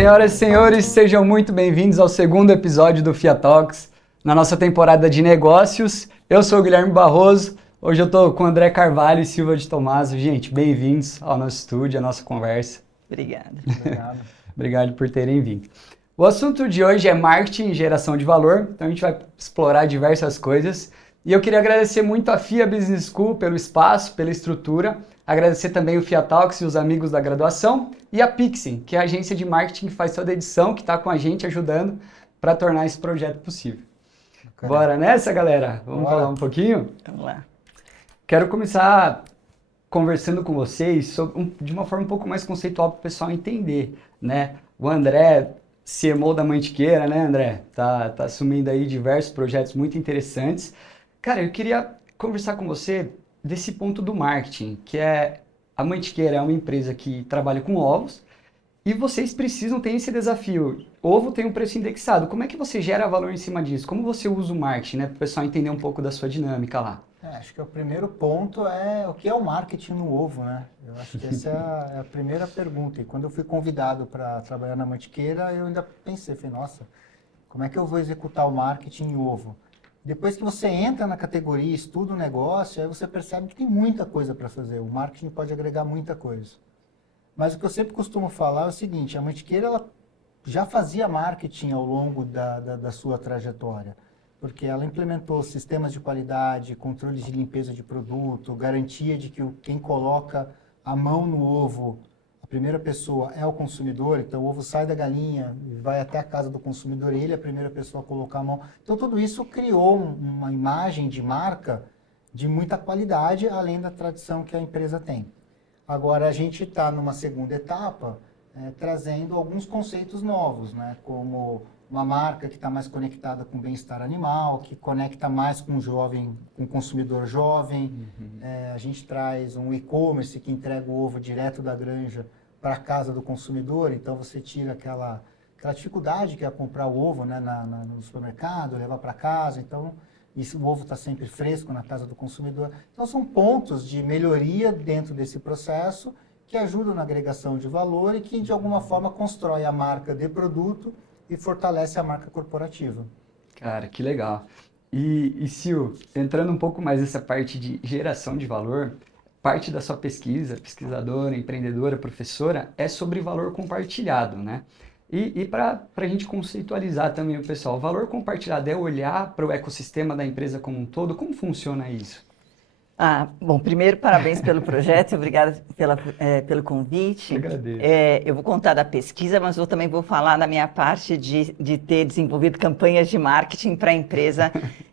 Senhoras e senhores, sejam muito bem-vindos ao segundo episódio do FIA Talks, na nossa temporada de negócios. Eu sou o Guilherme Barroso, hoje eu estou com o André Carvalho e Silva de Tomaso. Gente, bem-vindos ao nosso estúdio, à nossa conversa. Obrigado. Obrigado por terem vindo. O assunto de hoje é marketing e geração de valor, então a gente vai explorar diversas coisas. E eu queria agradecer muito a FIA Business School pelo espaço, pela estrutura, agradecer também o FIA Talks e os amigos da graduação, e a Pixin, que é a agência de marketing que faz toda a edição, que está com a gente ajudando para tornar esse projeto possível. Bora nessa, galera? Vamos falar um pouquinho? Vamos lá. Quero começar conversando com vocês de uma forma um pouco mais conceitual para o pessoal entender, né? O André, CMO da Mantiqueira, né, André? Tá assumindo aí diversos projetos muito interessantes. Cara, eu queria conversar com você desse ponto do marketing, que é a Mantiqueira é uma empresa que trabalha com ovos e vocês precisam ter esse desafio. Ovo tem um preço indexado. Como é que você gera valor em cima disso? Como você usa o marketing, né? Para o pessoal entender um pouco da sua dinâmica lá. Acho que o primeiro ponto é o que é o marketing no ovo, né? Eu acho que essa é a primeira pergunta. E quando eu fui convidado para trabalhar na Mantiqueira, eu ainda pensei, falei, nossa, como é que eu vou executar o marketing em ovo? Depois que você entra na categoria, estuda o negócio, aí você percebe que tem muita coisa para fazer. O marketing pode agregar muita coisa. Mas o que eu sempre costumo falar é o seguinte, a Mantiqueira ela já fazia marketing ao longo da sua trajetória, porque ela implementou sistemas de qualidade, controles de limpeza de produto, garantia de que quem coloca a mão no ovo, a primeira pessoa é o consumidor, então o ovo sai da galinha e vai até a casa do consumidor, ele é a primeira pessoa a colocar a mão. Então tudo isso criou uma imagem de marca de muita qualidade, além da tradição que a empresa tem. Agora a gente está numa segunda etapa, trazendo alguns conceitos novos, né? Como uma marca que está mais conectada com o bem-estar animal, que conecta mais com o jovem, com o consumidor jovem. A gente traz um e-commerce que entrega o ovo direto da granja para a casa do consumidor, então você tira aquela dificuldade que é comprar o ovo, né, no supermercado, levar para casa, então o ovo está sempre fresco na casa do consumidor. Então são pontos de melhoria dentro desse processo que ajudam na agregação de valor e que de alguma forma constrói a marca de produto e fortalece a marca corporativa. Cara, que legal. E Sil, entrando um pouco mais nessa parte de geração de valor, parte da sua pesquisa, pesquisadora, empreendedora, professora, é sobre valor compartilhado, né? E para a gente conceitualizar também o pessoal, o valor compartilhado é olhar para o ecossistema da empresa como um todo? Como funciona isso? Bom, primeiro, parabéns pelo projeto, obrigada pelo convite. Eu agradeço. Eu vou contar da pesquisa, mas eu também vou falar da minha parte de ter desenvolvido campanhas de marketing para a empresa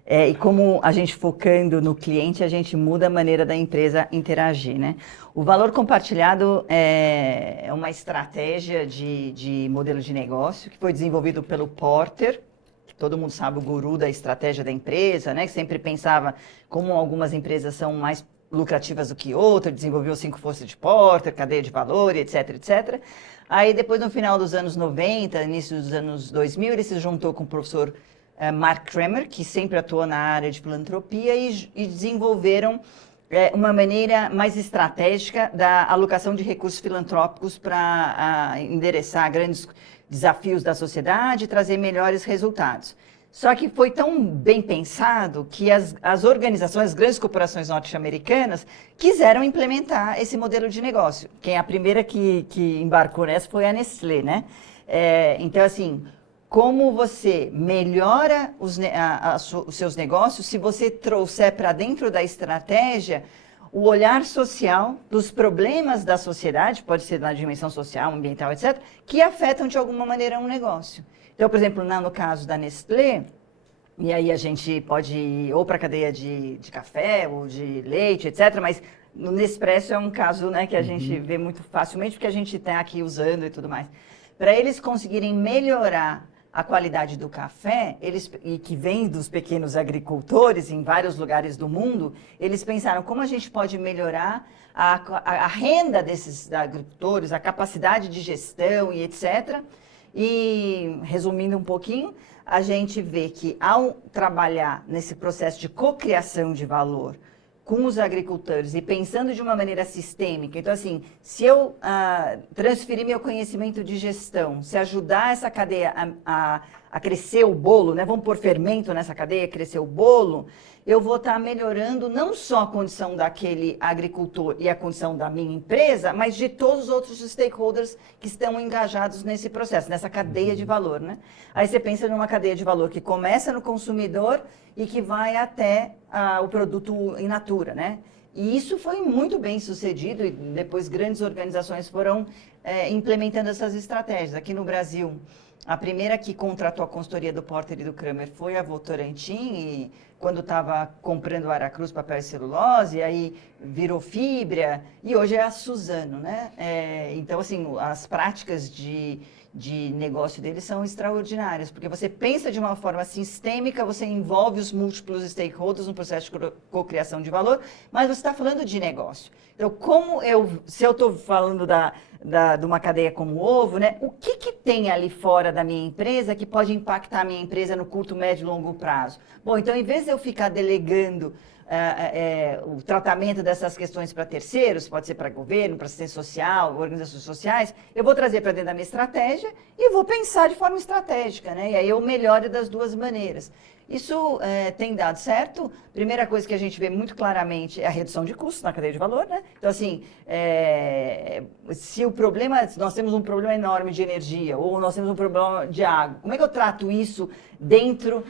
e como a gente focando no cliente, a gente muda a maneira da empresa interagir, né? O valor compartilhado é uma estratégia de modelo de negócio que foi desenvolvido pelo Porter. Todo mundo sabe o guru da estratégia da empresa, né? Que sempre pensava como algumas empresas são mais lucrativas do que outras, desenvolveu 5 forças de Porter, cadeia de valor, etc, etc. Aí depois, no final dos anos 90, início dos anos 2000, ele se juntou com o professor Mark Kramer, que sempre atuou na área de filantropia, e desenvolveram uma maneira mais estratégica da alocação de recursos filantrópicos para endereçar grandes desafios da sociedade e trazer melhores resultados. Só que foi tão bem pensado que as organizações, as grandes corporações norte-americanas, quiseram implementar esse modelo de negócio. A primeira que embarcou nessa foi a Nestlé, né? Então, assim, como você melhora os seus negócios se você trouxer para dentro da estratégia o olhar social dos problemas da sociedade, pode ser na dimensão social, ambiental, etc., que afetam de alguma maneira um negócio. Então, por exemplo, no caso da Nestlé, e aí a gente pode ir ou para a cadeia de café ou de leite, etc., mas no Nespresso é um caso, né, que a gente vê muito facilmente, porque a gente está aqui usando e tudo mais. Para eles conseguirem melhorar a qualidade do café, e que vem dos pequenos agricultores em vários lugares do mundo, eles pensaram como a gente pode melhorar a renda desses agricultores, a capacidade de gestão e etc. E, resumindo um pouquinho, a gente vê que ao trabalhar nesse processo de cocriação de valor com os agricultores e pensando de uma maneira sistêmica. Então, assim, se eu transferir meu conhecimento de gestão, se ajudar essa cadeia a crescer o bolo, né? Vamos pôr fermento nessa cadeia, crescer o bolo, eu vou estar melhorando não só a condição daquele agricultor e a condição da minha empresa, mas de todos os outros stakeholders que estão engajados nesse processo, nessa cadeia de valor, né? Aí você pensa numa cadeia de valor que começa no consumidor e que vai até o produto in natura, né? E isso foi muito bem sucedido e depois grandes organizações foram implementando essas estratégias. Aqui no Brasil, a primeira que contratou a consultoria do Porter e do Kramer foi a Votorantim, e quando estava comprando Aracruz, papel e celulose, aí virou Fibria, e hoje é a Suzano, né? Então, assim, as práticas de negócio deles são extraordinárias, porque você pensa de uma forma sistêmica, você envolve os múltiplos stakeholders no processo de cocriação de valor, mas você está falando de negócio. Então, se eu estou falando de uma cadeia como o ovo, né? O que tem ali fora da minha empresa que pode impactar a minha empresa no curto, médio e longo prazo? Bom, então, em vez de eu ficar delegando o tratamento dessas questões para terceiros, pode ser para governo, para assistência social, organizações sociais, eu vou trazer para dentro da minha estratégia e vou pensar de forma estratégica, né? E aí eu melhoro das duas maneiras. Isso tem dado certo. Primeira coisa que a gente vê muito claramente é a redução de custos na cadeia de valor, né? Então, assim, se nós temos um problema enorme de energia ou nós temos um problema de água, como é que eu trato isso dentro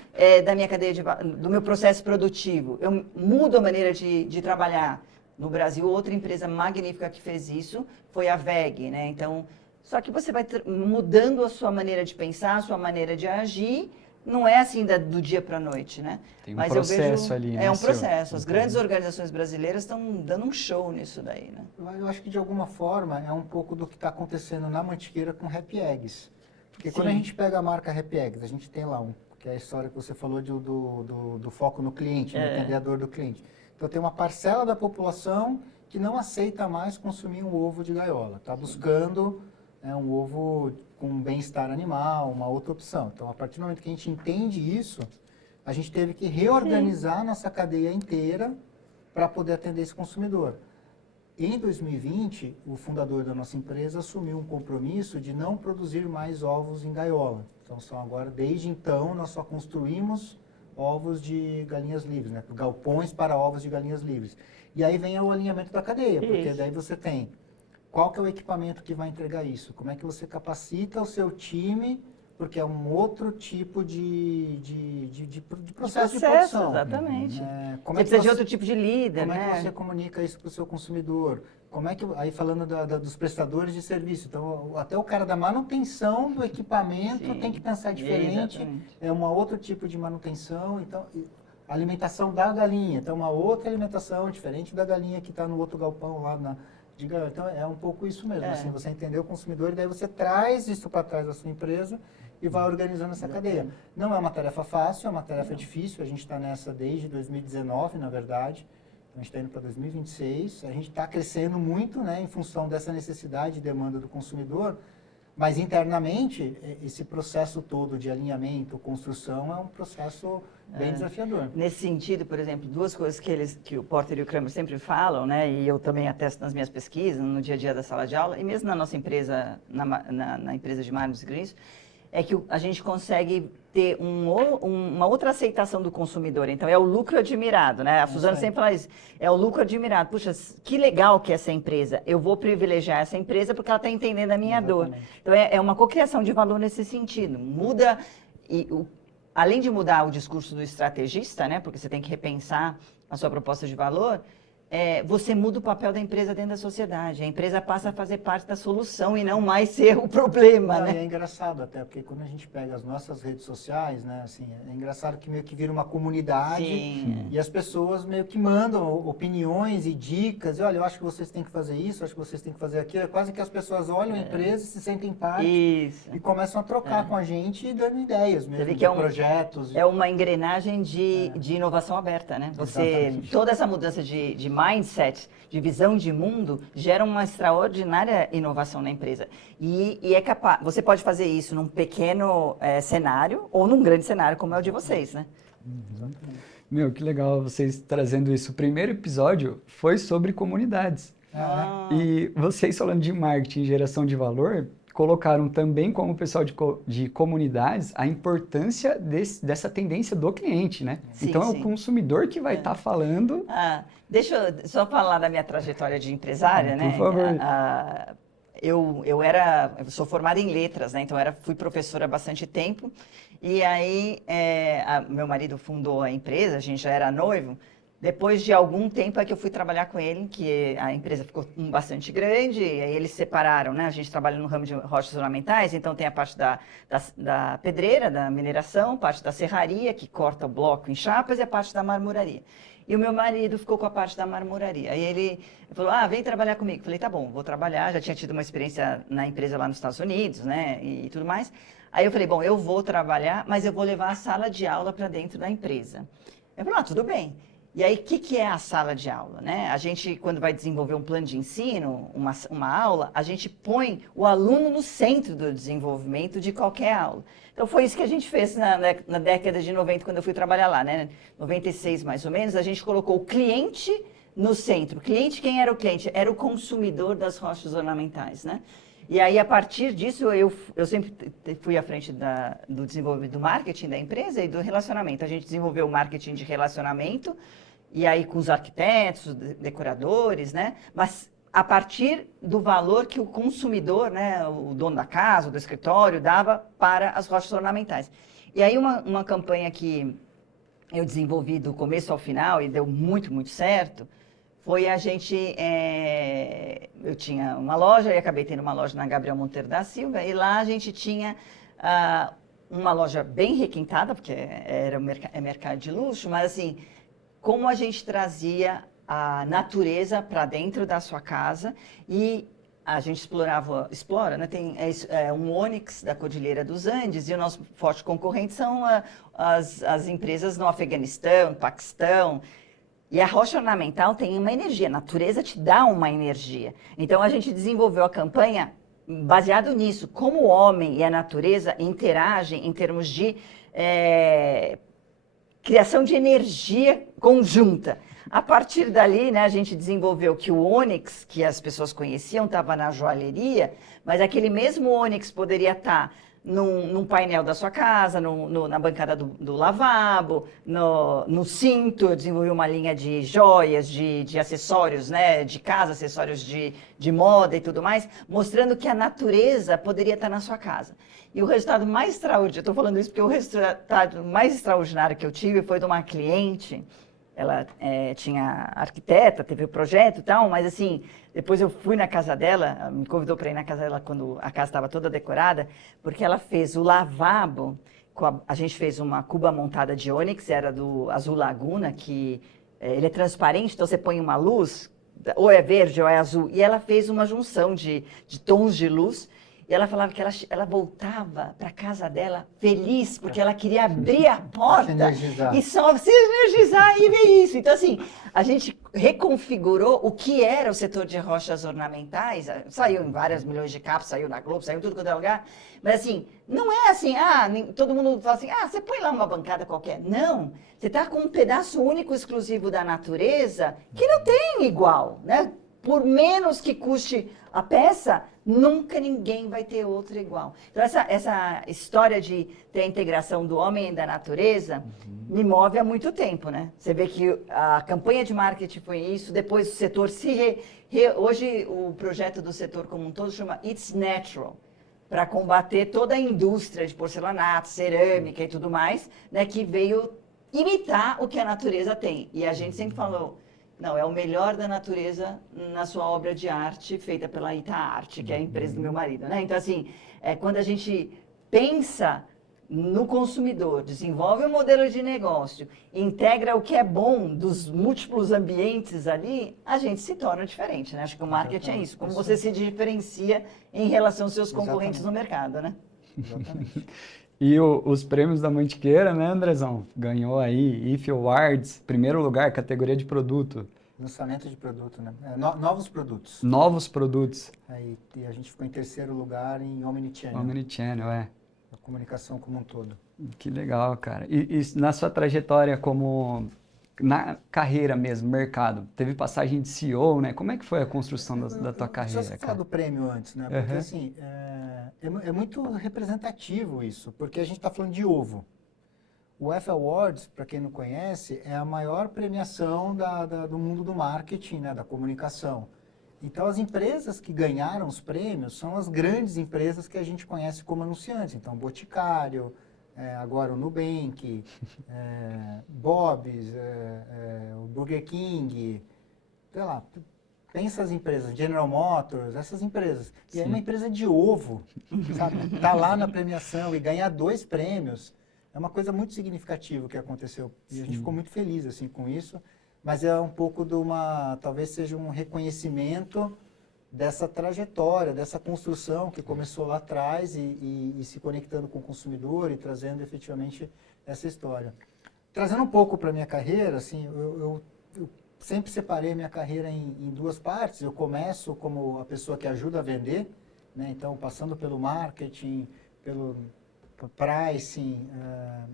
da minha cadeia do meu processo produtivo? Eu mudo a maneira de trabalhar. No Brasil, outra empresa magnífica que fez isso foi a WEG, né? Então, só que você vai mudando a sua maneira de pensar, a sua maneira de agir. Não é assim do dia para a noite, né? Tem um processo ali, né? É um processo. As grandes organizações brasileiras estão dando um show nisso daí, né? Eu acho que, de alguma forma, é um pouco do que está acontecendo na Mantiqueira com Happy Eggs. Porque Sim. quando a gente pega a marca Happy Eggs, a gente tem lá que é a história que você falou do foco no cliente, no entendedor do cliente. Então, tem uma parcela da população que não aceita mais consumir um ovo de gaiola. Está buscando um ovo com bem-estar animal, uma outra opção. Então, a partir do momento que a gente entende isso, a gente teve que reorganizar nossa cadeia inteira para poder atender esse consumidor. Em 2020, o fundador da nossa empresa assumiu um compromisso de não produzir mais ovos em gaiola. Então, desde então, nós só construímos ovos de galinhas livres, né? Galpões para ovos de galinhas livres. E aí vem o alinhamento da cadeia, porque daí você tem qual que é o equipamento que vai entregar isso, como é que você capacita o seu time, porque é um outro tipo de processo de produção. Exatamente. Você precisa de outro tipo de líder, como né? Como é que você comunica isso para o seu consumidor? Aí falando dos prestadores de serviço, então até o cara da manutenção do equipamento tem que pensar diferente, é um outro tipo de manutenção, então a alimentação da galinha, então uma outra alimentação diferente da galinha que está no outro galpão lá então é um pouco isso mesmo, assim, você entender o consumidor e daí você traz isso para trás da sua empresa e vai organizando essa cadeia. Não é uma tarefa fácil, é uma tarefa difícil, a gente está nessa desde 2019, na verdade, a gente está indo para 2026, a gente está crescendo muito, né, em função dessa necessidade e demanda do consumidor, mas internamente esse processo todo de alinhamento, construção, é um processo bem desafiador. Nesse sentido, por exemplo, duas coisas que o Porter e o Kramer sempre falam, né, e eu também atesto nas minhas pesquisas, no dia a dia da sala de aula, e mesmo na nossa empresa, na empresa de Marmos e Grins, é que a gente consegue ter uma outra aceitação do consumidor. Então, é o lucro admirado, né? A Suzano sempre fala isso. É o lucro admirado. Puxa, que legal que é essa empresa. Eu vou privilegiar essa empresa porque ela está entendendo a minha dor. Então, é uma cocriação de valor nesse sentido. Muda... Além de mudar o discurso do estrategista, né? Porque você tem que repensar a sua proposta de valor, você muda o papel da empresa dentro da sociedade. A empresa passa a fazer parte da solução e não mais ser o problema, né? É engraçado até, porque quando a gente pega as nossas redes sociais, né, assim, é engraçado que meio que vira uma comunidade. Sim. E as pessoas meio que mandam opiniões e dicas. E, olha, eu acho que vocês têm que fazer isso, eu acho que vocês têm que fazer aquilo. É quase que as pessoas olham a empresa e se sentem parte e começam a trocar com a gente, dando ideias mesmo, de projetos. É uma engrenagem de inovação aberta, né? Toda essa mudança de mindset, de visão de mundo, gera uma extraordinária inovação na empresa. E é capaz, você pode fazer isso num pequeno cenário ou num grande cenário como é o de vocês, né? Meu, que legal vocês trazendo isso. O primeiro episódio foi sobre comunidades. Ah, E vocês falando de marketing e geração de valor, colocaram também como pessoal de comunidades a importância dessa tendência do cliente, né? sim, Então é o sim. consumidor que vai estar falando. Deixa eu só falar da minha trajetória de empresária, Por né? favor. Eu sou formada em letras, né? Então fui professora há bastante tempo. E aí meu marido fundou a empresa, a gente já era noivo. Depois de algum tempo é que eu fui trabalhar com ele, que a empresa ficou bastante grande, e aí eles separaram, né? A gente trabalha no ramo de rochas ornamentais, então tem a parte da pedreira, da mineração, parte da serraria, que corta o bloco em chapas, e a parte da marmoraria. E o meu marido ficou com a parte da marmoraria. Aí ele falou, vem trabalhar comigo. Falei, tá bom, vou trabalhar. Já tinha tido uma experiência na empresa lá nos Estados Unidos, né, e tudo mais. Aí eu falei, bom, eu vou trabalhar, mas eu vou levar a sala de aula para dentro da empresa. Eu falei, tudo bem. E aí, o que é a sala de aula, né? A gente, quando vai desenvolver um plano de ensino, uma aula, a gente põe o aluno no centro do desenvolvimento de qualquer aula. Então, foi isso que a gente fez na década de 90, quando eu fui trabalhar lá, né? 96, mais ou menos, a gente colocou o cliente no centro. O cliente, quem era o cliente? Era o consumidor das rochas ornamentais, né? E aí, a partir disso, eu sempre fui à frente do desenvolvimento do marketing da empresa e do relacionamento. A gente desenvolveu o marketing de relacionamento, e aí com os arquitetos, decoradores, né? Mas a partir do valor que o consumidor, né, o dono da casa, do escritório, dava para as rochas ornamentais. E aí uma campanha que eu desenvolvi do começo ao final e deu muito, muito certo, foi a gente... eu tinha uma loja e acabei tendo uma loja na Gabriel Monteiro da Silva, e lá a gente tinha uma loja bem requintada, porque era mercado de luxo, mas assim... como a gente trazia a natureza para dentro da sua casa e a gente explora, né? Tem um ônix da Cordilheira dos Andes e o nosso forte concorrente são as empresas no Afeganistão, no Paquistão. E a rocha ornamental tem uma energia, a natureza te dá uma energia. Então a gente desenvolveu a campanha baseado nisso, como o homem e a natureza interagem em termos de criação de energia conjunta. A partir dali, né, a gente desenvolveu que o ônix, que as pessoas conheciam, estava na joalheria, mas aquele mesmo ônix poderia estar num painel da sua casa, na bancada do lavabo, no cinto. Eu desenvolvi uma linha de joias, de acessórios, né, de casa, acessórios de moda e tudo mais, mostrando que a natureza poderia estar na sua casa. E o resultado mais extraordinário, eu estou falando isso porque o resultado mais extraordinário que eu tive foi de uma cliente. Ela tinha arquiteta, teve o projeto e tal, mas assim, depois eu fui na casa dela, ela me convidou para ir na casa dela quando a casa estava toda decorada, porque ela fez o lavabo, a gente fez uma cuba montada de ônix, era do Azul Laguna, que ele é transparente, então você põe uma luz, ou é verde ou é azul, e ela fez uma junção de tons de luz. E ela falava que ela voltava para casa dela feliz, porque ela queria abrir a porta e só se energizar e ver isso. Então, assim, a gente reconfigurou o que era o setor de rochas ornamentais. Saiu em várias milhões de capas, saiu na Globo, saiu em tudo quanto é lugar. Mas, assim, não é assim, todo mundo fala assim, você põe lá uma bancada qualquer. Não, você está com um pedaço único, exclusivo da natureza, que não tem igual, né? Por menos que custe a peça, nunca ninguém vai ter outra igual. Então, essa história de ter a integração do homem e da natureza me move há muito tempo, né? Você vê que a campanha de marketing foi isso, depois o setor hoje o projeto do setor como um todo chama It's Natural, para combater toda a indústria de porcelanato, cerâmica e tudo mais, né, que veio imitar o que a natureza tem. E a gente sempre falou... Não, é o melhor da natureza na sua obra de arte feita pela Ita Arte, que é a empresa do meu marido, né? Então, assim, quando a gente pensa no consumidor, desenvolve um modelo de negócio, integra o que é bom dos múltiplos ambientes ali, a gente se torna diferente, né? Acho que o marketing é isso, como você se diferencia em relação aos seus concorrentes no mercado, né? Exatamente. E os prêmios da Mantiqueira, né, Andrezão? Ganhou aí IF Awards, primeiro lugar, categoria de produto. Lançamento de produto, né? Novos produtos. Novos produtos. E a gente ficou em terceiro lugar em Omnichannel. Omnichannel, A comunicação como um todo. Que legal, cara. E na sua trajetória como na carreira mesmo, mercado, teve passagem de CEO, né? Como é que foi a construção da tua Deixa eu só carreira, falar cara? do prêmio antes, né? Porque Aham. assim, é muito representativo isso, porque a gente está falando de ovo. O F Awards, para quem não conhece, é a maior premiação do mundo do marketing, né? Da comunicação. Então, as empresas que ganharam os prêmios são as grandes empresas que a gente conhece como anunciantes. Então, Boticário, agora o Nubank, Bob's, o Burger King, sei lá, pensa as empresas, General Motors, essas empresas. E aí uma Sim. empresa de ovo, sabe? Tá lá na premiação e ganhar 2 prêmios é uma coisa muito significativa que aconteceu. E a gente ficou Sim. muito feliz assim com isso. Mas é um pouco de uma, talvez seja um reconhecimento dessa trajetória, dessa construção que começou lá atrás e se conectando com o consumidor e trazendo efetivamente essa história. Trazendo um pouco para a minha carreira, assim, eu sempre separei minha carreira em 2 partes. Eu começo como a pessoa que ajuda a vender, né? Então, passando pelo marketing, pelo pricing,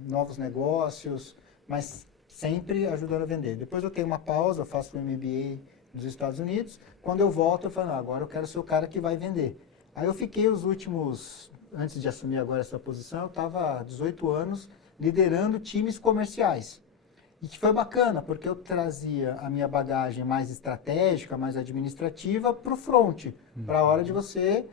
novos negócios, mas sempre ajudando a vender. Depois eu tenho uma pausa, eu faço um MBA nos Estados Unidos. Quando eu volto, eu falo, não, agora eu quero ser o cara que vai vender. Aí eu fiquei os últimos, antes de assumir agora essa posição, eu estava há 18 anos liderando times comerciais. E que foi bacana, porque eu trazia a minha bagagem mais estratégica, mais administrativa, para o front, para a hora de você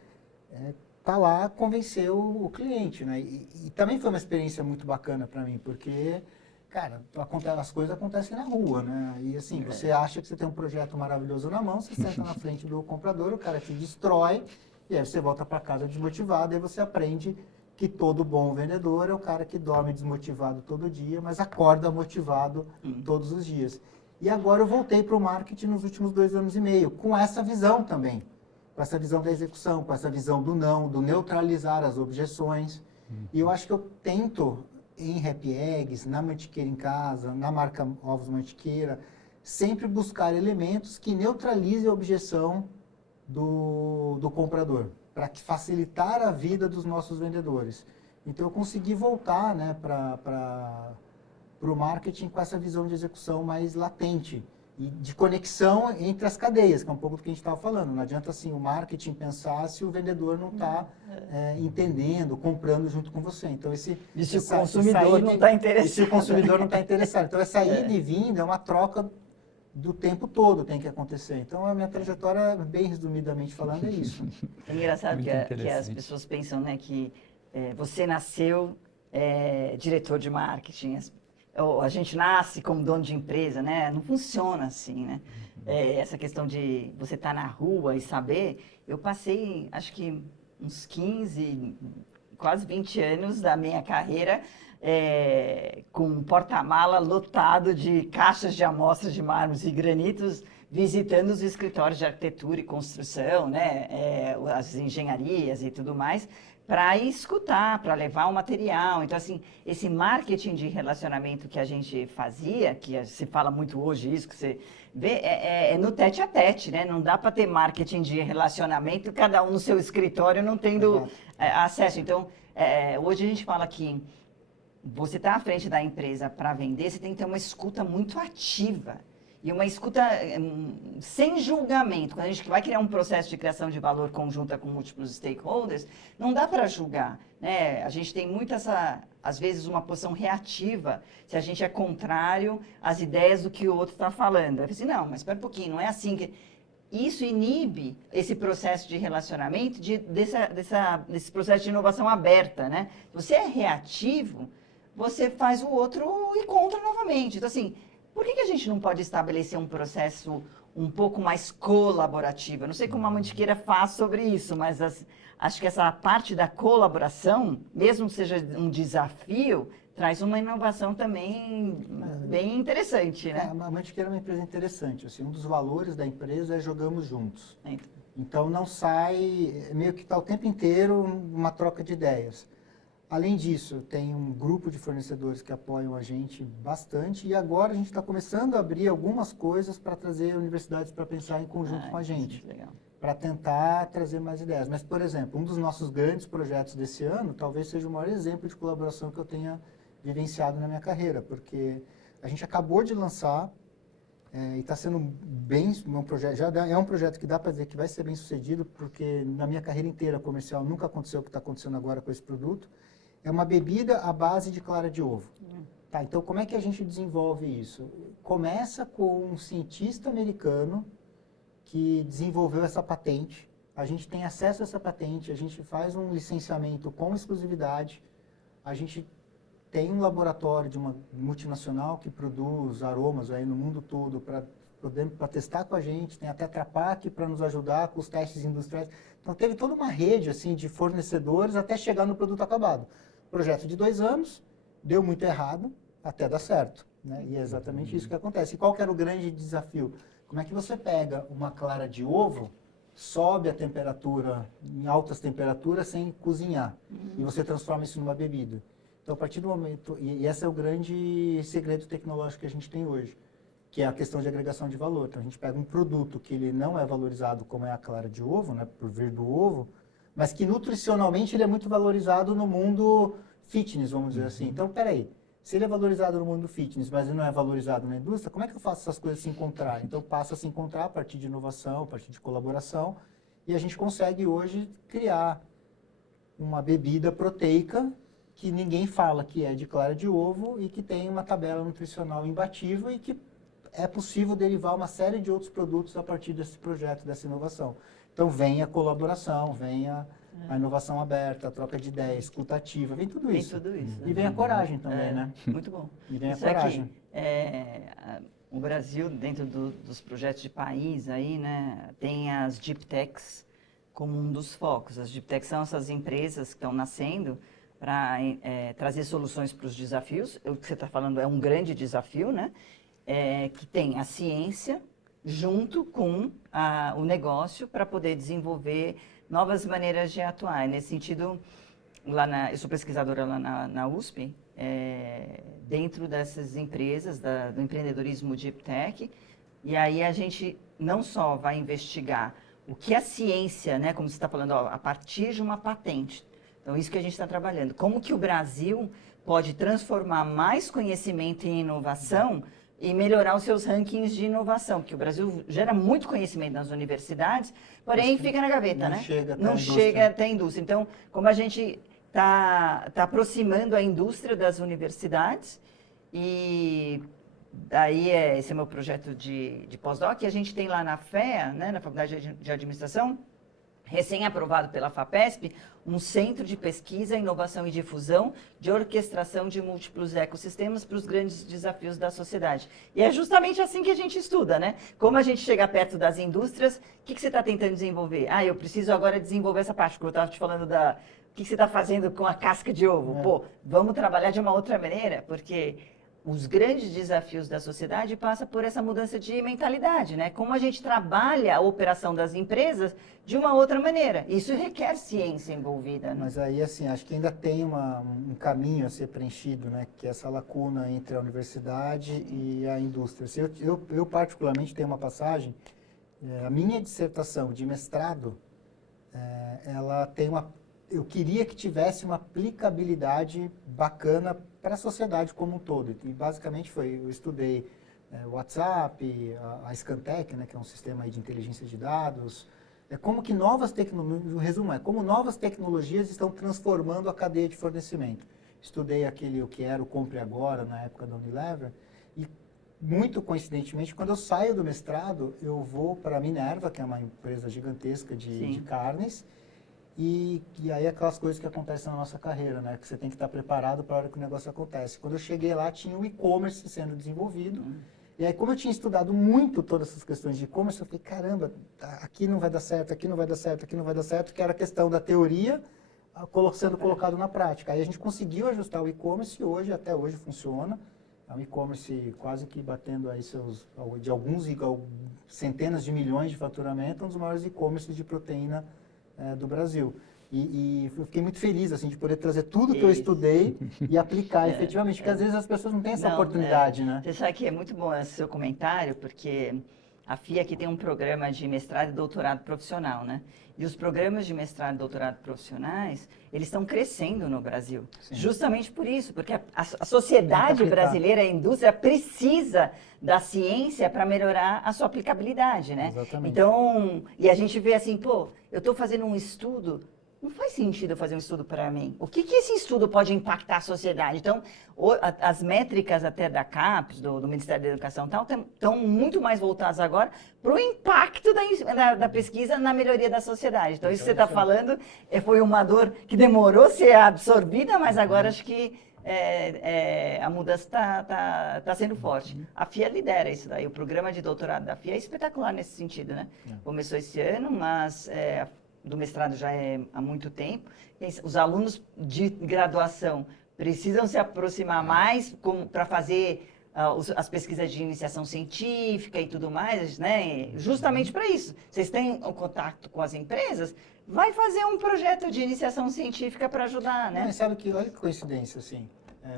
tá lá convencer o cliente, né? E também foi uma experiência muito bacana para mim, porque, cara, as coisas acontecem na rua, né? E assim, você acha que você tem um projeto maravilhoso na mão, você senta na frente do comprador, o cara te destrói, e aí você volta para casa desmotivado, e aí você aprende que todo bom vendedor é o cara que dorme desmotivado todo dia, mas acorda motivado todos os dias. E agora eu voltei para o marketing nos últimos 2 anos e meio, com essa visão também. Com essa visão da execução, com essa visão do não, do neutralizar as objeções. E eu acho que eu tento, em Happy Eggs, na Mantiqueira em Casa, na marca Ovos Mantiqueira, sempre buscar elementos que neutralizem a objeção do comprador, para facilitar a vida dos nossos vendedores. Então eu consegui voltar, né, para o marketing com essa visão de execução mais latente e de conexão entre as cadeias, que é um pouco do que a gente estava falando. Não adianta assim o marketing pensar se o vendedor não está entendendo, comprando junto com você. Então E se o consumidor não está interessado. E se o consumidor não está interessado. Então essa ida e vinda é uma troca do tempo todo tem que acontecer. Então, a minha trajetória, bem resumidamente falando, é isso. É engraçado Muito que as interessante. pessoas pensam, né, que você nasceu diretor de marketing, ou a gente nasce como dono de empresa, né? Não funciona assim, né? Essa questão de você estar na rua e saber, eu passei, acho que uns 15, quase 20 anos da minha carreira com um porta-mala lotado de caixas de amostras de mármores e granitos, visitando os escritórios de arquitetura e construção, né, as engenharias e tudo mais, para escutar, para levar o material. Então, assim, esse marketing de relacionamento que a gente fazia, que se fala muito hoje isso, que você vê, é no tete a tete, né? Não dá para ter marketing de relacionamento, cada um no seu escritório não tendo acesso. Então, hoje a gente fala que você está à frente da empresa para vender, você tem que ter uma escuta muito ativa. E uma escuta sem julgamento. Quando a gente vai criar um processo de criação de valor conjunta com múltiplos stakeholders, não dá para julgar, né? A gente tem muito às vezes, uma posição reativa, se a gente é contrário às ideias do que o outro está falando. Aí você assim, não, mas espera um pouquinho, não é assim que... Isso inibe esse processo de relacionamento, desse processo de inovação aberta, né? Se você é reativo, você faz o outro e contra novamente. Então, assim, por que a gente não pode estabelecer um processo um pouco mais colaborativo? Eu não sei como a Mantiqueira faz sobre isso, mas acho que essa parte da colaboração, mesmo que seja um desafio, traz uma inovação também bem interessante, né? A Mantiqueira é uma empresa interessante. Assim, um dos valores da empresa é jogamos juntos. Então, não sai, meio que está o tempo inteiro uma troca de ideias. Além disso, tem um grupo de fornecedores que apoiam a gente bastante e agora a gente está começando a abrir algumas coisas para trazer universidades para pensar em conjunto com a gente. Legal. para tentar trazer mais ideias. Mas, por exemplo, um dos nossos grandes projetos desse ano talvez seja o maior exemplo de colaboração que eu tenha vivenciado na minha carreira, porque a gente acabou de lançar e está sendo bem um projeto, é um projeto que dá para dizer que vai ser bem sucedido, porque na minha carreira inteira comercial nunca aconteceu o que está acontecendo agora com esse produto. É uma bebida à base de clara de ovo. Tá, então como é que a gente desenvolve isso? Começa com um cientista americano que desenvolveu essa patente, a gente tem acesso a essa patente, a gente faz um licenciamento com exclusividade, a gente tem um laboratório de uma multinacional que produz aromas aí no mundo todo para testar com a gente, tem até Trapac para nos ajudar com os testes industriais. Então teve toda uma rede assim, de fornecedores até chegar no produto acabado. Projeto de 2 anos, deu muito errado, até dar certo. Né? E é exatamente isso que acontece. E qual que era o grande desafio? Como é que você pega uma clara de ovo, sobe a temperatura em altas temperaturas sem cozinhar, e você transforma isso numa bebida? Então, a partir do momento... E esse é o grande segredo tecnológico que a gente tem hoje, que é a questão de agregação de valor. Então, a gente pega um produto que ele não é valorizado como é a clara de ovo, né, por vir do ovo, mas que nutricionalmente ele é muito valorizado no mundo fitness, vamos dizer assim. Então, peraí. Se ele é valorizado no mundo fitness, mas ele não é valorizado na indústria, como é que eu faço essas coisas se encontrarem? Então, passa a se encontrar a partir de inovação, a partir de colaboração, e a gente consegue hoje criar uma bebida proteica que ninguém fala que é de clara de ovo e que tem uma tabela nutricional imbatível e que é possível derivar uma série de outros produtos a partir desse projeto, dessa inovação. Então, vem a colaboração, vem a inovação aberta, a troca de ideias, escutativa, vem tudo isso. Vem tudo isso. E vem a coragem também, né? Muito bom. E vem Isso a coragem. Aqui, o Brasil, dentro dos projetos de país, aí, né, tem as Deep Techs como um dos focos. As Deep Techs são essas empresas que estão nascendo para trazer soluções para os desafios. O que você está falando é um grande desafio, né? Que tem a ciência junto com o negócio para poder desenvolver novas maneiras de atuar. Nesse sentido, eu sou pesquisadora lá na USP, dentro dessas empresas, do empreendedorismo Deep Tech, e aí a gente não só vai investigar o que a ciência, né, como você está falando, a partir de uma patente. Então, isso que a gente está trabalhando. Como que o Brasil pode transformar mais conhecimento em inovação e melhorar os seus rankings de inovação, porque o Brasil gera muito conhecimento nas universidades, porém fica na gaveta, né? Não chega até a indústria. Então, como a gente está aproximando a indústria das universidades, e daí esse é meu projeto de pós-doc, e a gente tem lá na FEA, né, na Faculdade de Administração, recém-aprovado pela FAPESP, um centro de pesquisa, inovação e difusão de orquestração de múltiplos ecossistemas para os grandes desafios da sociedade. E é justamente assim que a gente estuda, né? Como a gente chega perto das indústrias, o que você está tentando desenvolver? Eu preciso agora desenvolver essa parte, porque eu estava te falando o que você está fazendo com a casca de ovo. Pô, vamos trabalhar de uma outra maneira, porque os grandes desafios da sociedade passam por essa mudança de mentalidade, né? Como a gente trabalha a operação das empresas de uma outra maneira. Isso requer ciência envolvida, né? Mas aí, assim, acho que ainda tem um caminho a ser preenchido, né? Que é essa lacuna entre a universidade e a indústria. Eu particularmente, tenho uma passagem, a minha dissertação de mestrado, ela tem eu queria que tivesse uma aplicabilidade bacana para a sociedade como um todo. E basicamente eu estudei o WhatsApp, a Scantec, né, que é um sistema aí de inteligência de dados. Como que novas tecnologias, o resumo como novas tecnologias estão transformando a cadeia de fornecimento. Estudei o que era o Compre Agora, na época da Unilever, e muito coincidentemente, quando eu saio do mestrado, eu vou para a Minerva, que é uma empresa gigantesca de carnes, e aí aquelas coisas que acontecem na nossa carreira, né? Que você tem que estar preparado para a hora que o negócio acontece. Quando eu cheguei lá, tinha o e-commerce sendo desenvolvido. E aí, como eu tinha estudado muito todas essas questões de e-commerce, eu falei, caramba, aqui não vai dar certo, aqui não vai dar certo, aqui não vai dar certo, que era a questão da teoria sendo colocado na prática. Aí a gente conseguiu ajustar o e-commerce e até hoje funciona. É um e-commerce quase que batendo aí de alguns centenas de milhões de faturamento, um dos maiores e-commerces de proteína do Brasil. E eu fiquei muito feliz assim, de poder trazer tudo que eu estudei e aplicar efetivamente, porque às vezes as pessoas não têm essa oportunidade, né? Você sabe que é muito bom esse seu comentário, porque A FIA aqui tem um programa de mestrado e doutorado profissional, né? E os programas de mestrado e doutorado profissionais, eles estão crescendo no Brasil. Sim. Justamente por isso, porque a sociedade brasileira, a indústria, precisa da ciência para melhorar a sua aplicabilidade, né? Exatamente. Então, e a gente vê assim, pô, eu estou fazendo um estudo, não faz sentido eu fazer um estudo para mim. O que esse estudo pode impactar a sociedade? Então, as métricas até da CAPES, do Ministério da Educação, estão muito mais voltadas agora para o impacto da pesquisa na melhoria da sociedade. Então, isso que você está falando foi uma dor que demorou a ser absorvida, mas agora acho que a mudança está sendo forte. A FIA lidera isso daí. O programa de doutorado da FIA é espetacular nesse sentido, né? Começou esse ano, mas do mestrado já é há muito tempo. Os alunos de graduação precisam se aproximar mais para fazer as pesquisas de iniciação científica e tudo mais, né? Justamente para isso. Vocês têm o contato com as empresas, vai fazer um projeto de iniciação científica para ajudar, né? Mas sabe que, olha que coincidência, assim,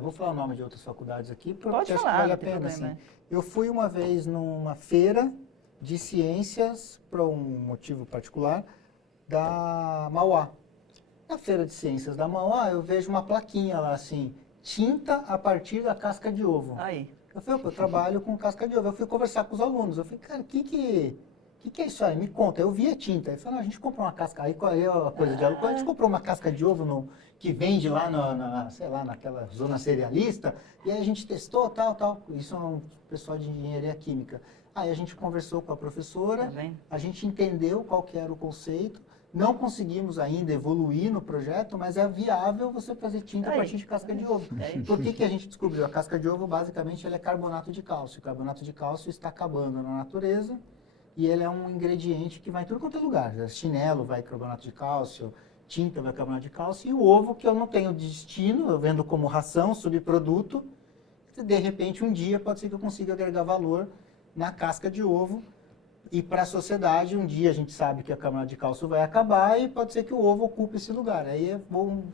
vou falar o nome de outras faculdades aqui, porque Pode acho falar, que vale a não tem pena, problema. assim. Eu fui uma vez numa feira de ciências, por um motivo particular, da Mauá. Na feira de ciências da Mauá, eu vejo uma plaquinha lá, assim, tinta a partir da casca de ovo. Aí. Eu falei, eu trabalho com casca de ovo. Eu fui conversar com os alunos. Eu falei, cara, o que é isso aí? Me conta. Eu vi a tinta. Ele falou, a gente comprou uma casca. Aí qual é a coisa de aluno? A gente comprou uma casca de ovo que vende lá, sei lá, naquela zona cerealista. E aí a gente testou, tal. Isso é um pessoal de engenharia química. Aí a gente conversou com a professora, a gente entendeu qual que era o conceito. Não conseguimos ainda evoluir no projeto, mas é viável você fazer tinta a partir de casca de ovo. Por que a gente descobriu? A casca de ovo, basicamente, ela é carbonato de cálcio. O carbonato de cálcio está acabando na natureza e ele é um ingrediente que vai em tudo quanto é lugar. Chinelo vai carbonato de cálcio, tinta vai carbonato de cálcio, e o ovo, que eu não tenho destino, eu vendo como ração, subproduto, de repente, um dia, pode ser que eu consiga agregar valor na casca de ovo. E para a sociedade, um dia a gente sabe que a carbonato de cálcio vai acabar e pode ser que o ovo ocupe esse lugar. Aí é bom.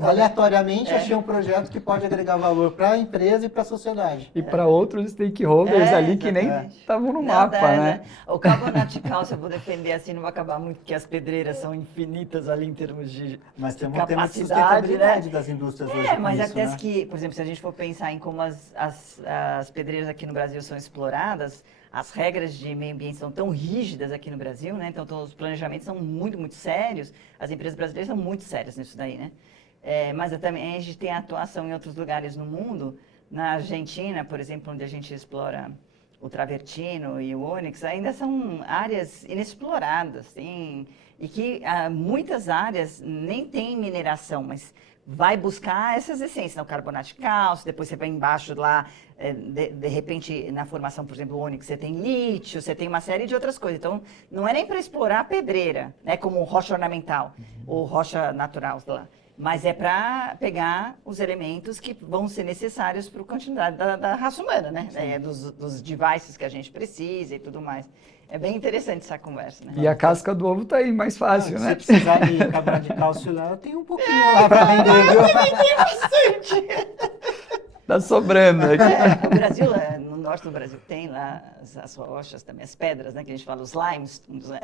Aleatoriamente, achei um projeto que pode agregar valor para a empresa e para a sociedade. E para outros stakeholders ali que nem estavam no mapa, né? O carbonato de cálcio, eu vou defender assim, não vai acabar muito, porque as pedreiras são infinitas ali em termos de mas tem capacidade, uma sustentabilidade, né, das indústrias hoje. Mas isso, acontece né? que, por exemplo, se a gente for pensar em como as pedreiras aqui no Brasil são exploradas, as regras de meio ambiente são tão rígidas aqui no Brasil, né? Então, os planejamentos são muito, muito sérios. As empresas brasileiras são muito sérias nisso daí, né? Mas também a gente tem atuação em outros lugares no mundo. Na Argentina, por exemplo, onde a gente explora o travertino e o ônix, ainda são áreas inexploradas. E que muitas áreas nem têm mineração, mas vai buscar essas essências, o carbonato de cálcio, depois você vai embaixo lá, de repente, na formação, por exemplo, o ônix, você tem lítio, você tem uma série de outras coisas. Então, não é nem para explorar a pedreira, né, como rocha ornamental, ou rocha natural lá, mas é para pegar os elementos que vão ser necessários para a continuidade da raça humana, né, dos devices que a gente precisa e tudo mais. É bem interessante essa conversa, né? E a casca do ovo tá aí mais fácil, né? Se precisar de carbonato de cálcio lá, eu tenho um pouquinho lá para vender, viu? Tem bastante! Tá sobrando aqui. O Brasil, no norte do Brasil, tem lá as rochas também, as pedras, né? Que a gente fala, os limestones, né?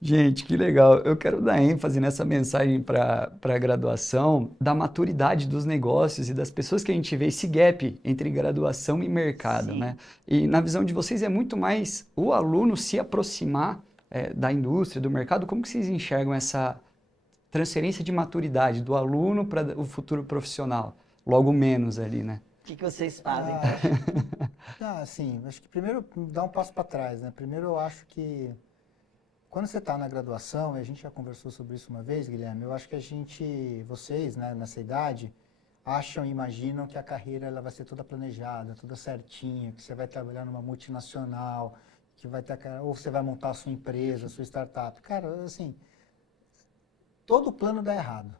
Gente, que legal. Eu quero dar ênfase nessa mensagem para a graduação, da maturidade dos negócios e das pessoas que a gente vê esse gap entre graduação e mercado, né? E na visão de vocês é muito mais o aluno se aproximar da indústria, do mercado. Como que vocês enxergam essa transferência de maturidade do aluno para o futuro profissional? Logo menos ali, né? O que vocês fazem? Assim, acho que primeiro dá um passo para trás, né? Primeiro eu acho que quando você está na graduação, e a gente já conversou sobre isso uma vez, Guilherme, eu acho que vocês, né, nessa idade, acham e imaginam que a carreira ela vai ser toda planejada, toda certinha, que você vai trabalhar numa multinacional, que vai ter, ou você vai montar a sua empresa, a sua startup. Cara, assim, todo plano dá errado.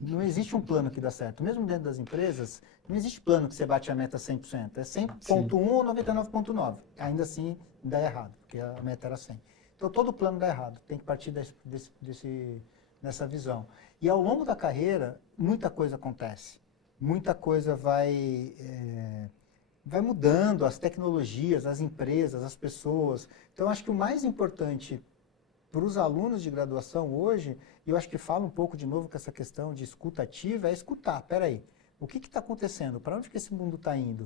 Não existe um plano que dá certo. Mesmo dentro das empresas, não existe plano que você bate a meta 100%. É 100.1 ou 99.9. Ainda assim, dá errado, porque a meta era 100. Então, todo plano dá errado. Tem que partir dessa visão. E ao longo da carreira, muita coisa acontece. Muita coisa vai vai mudando as tecnologias, as empresas, as pessoas. Então, acho que o mais importante para os alunos de graduação hoje, e eu acho que fala um pouco de novo com essa questão de escuta ativa, é escutar. Peraí, o que está acontecendo? Para onde que esse mundo está indo?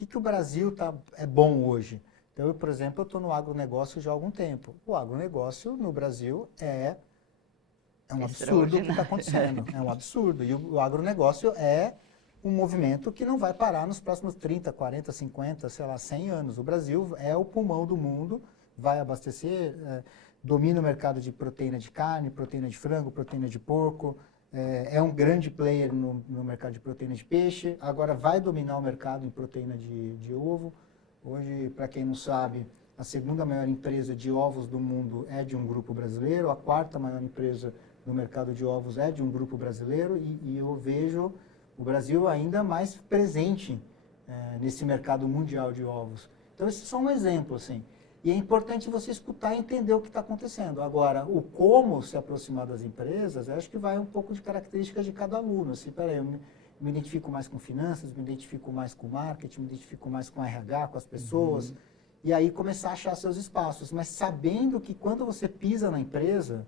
O que o Brasil é bom hoje? Então, eu, por exemplo, eu estou no agronegócio já há algum tempo. O agronegócio no Brasil é um absurdo o que está acontecendo. É um absurdo. E o agronegócio é um movimento que não vai parar nos próximos 30, 40, 50, sei lá, 100 anos. O Brasil é o pulmão do mundo, vai abastecer, domina o mercado de proteína de carne, proteína de frango, proteína de porco, é um grande player no mercado de proteína de peixe, agora vai dominar o mercado em proteína de ovo. Hoje, para quem não sabe, a segunda maior empresa de ovos do mundo é de um grupo brasileiro, a quarta maior empresa no mercado de ovos é de um grupo brasileiro, e eu vejo o Brasil ainda mais presente nesse mercado mundial de ovos. Então, esse é só um exemplo, assim. E é importante você escutar e entender o que está acontecendo. Agora, o como se aproximar das empresas, eu acho que vai um pouco de características de cada aluno. Assim, peraí, eu me identifico mais com finanças, me identifico mais com marketing, me identifico mais com RH, com as pessoas. E aí começar a achar seus espaços. Mas sabendo que quando você pisa na empresa...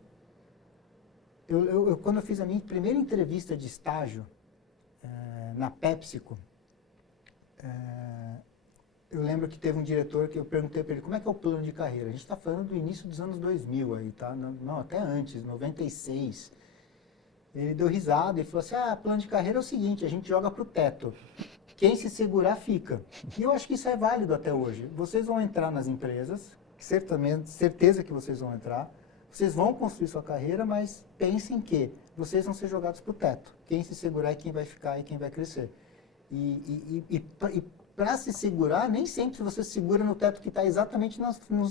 Quando eu fiz a minha primeira entrevista de estágio na PepsiCo, eu lembro que teve um diretor que eu perguntei para ele, como é que é o plano de carreira? A gente está falando do início dos anos 2000 aí, tá? Não, até antes, 96. Ele deu risada e falou assim, plano de carreira é o seguinte, a gente joga para o teto. Quem se segurar, fica. E eu acho que isso é válido até hoje. Vocês vão entrar nas empresas, certeza que vocês vão entrar, vocês vão construir sua carreira, mas pensem que vocês vão ser jogados para o teto. Quem se segurar é quem vai ficar e quem vai crescer. E para se segurar, nem sempre você se segura no teto que está exatamente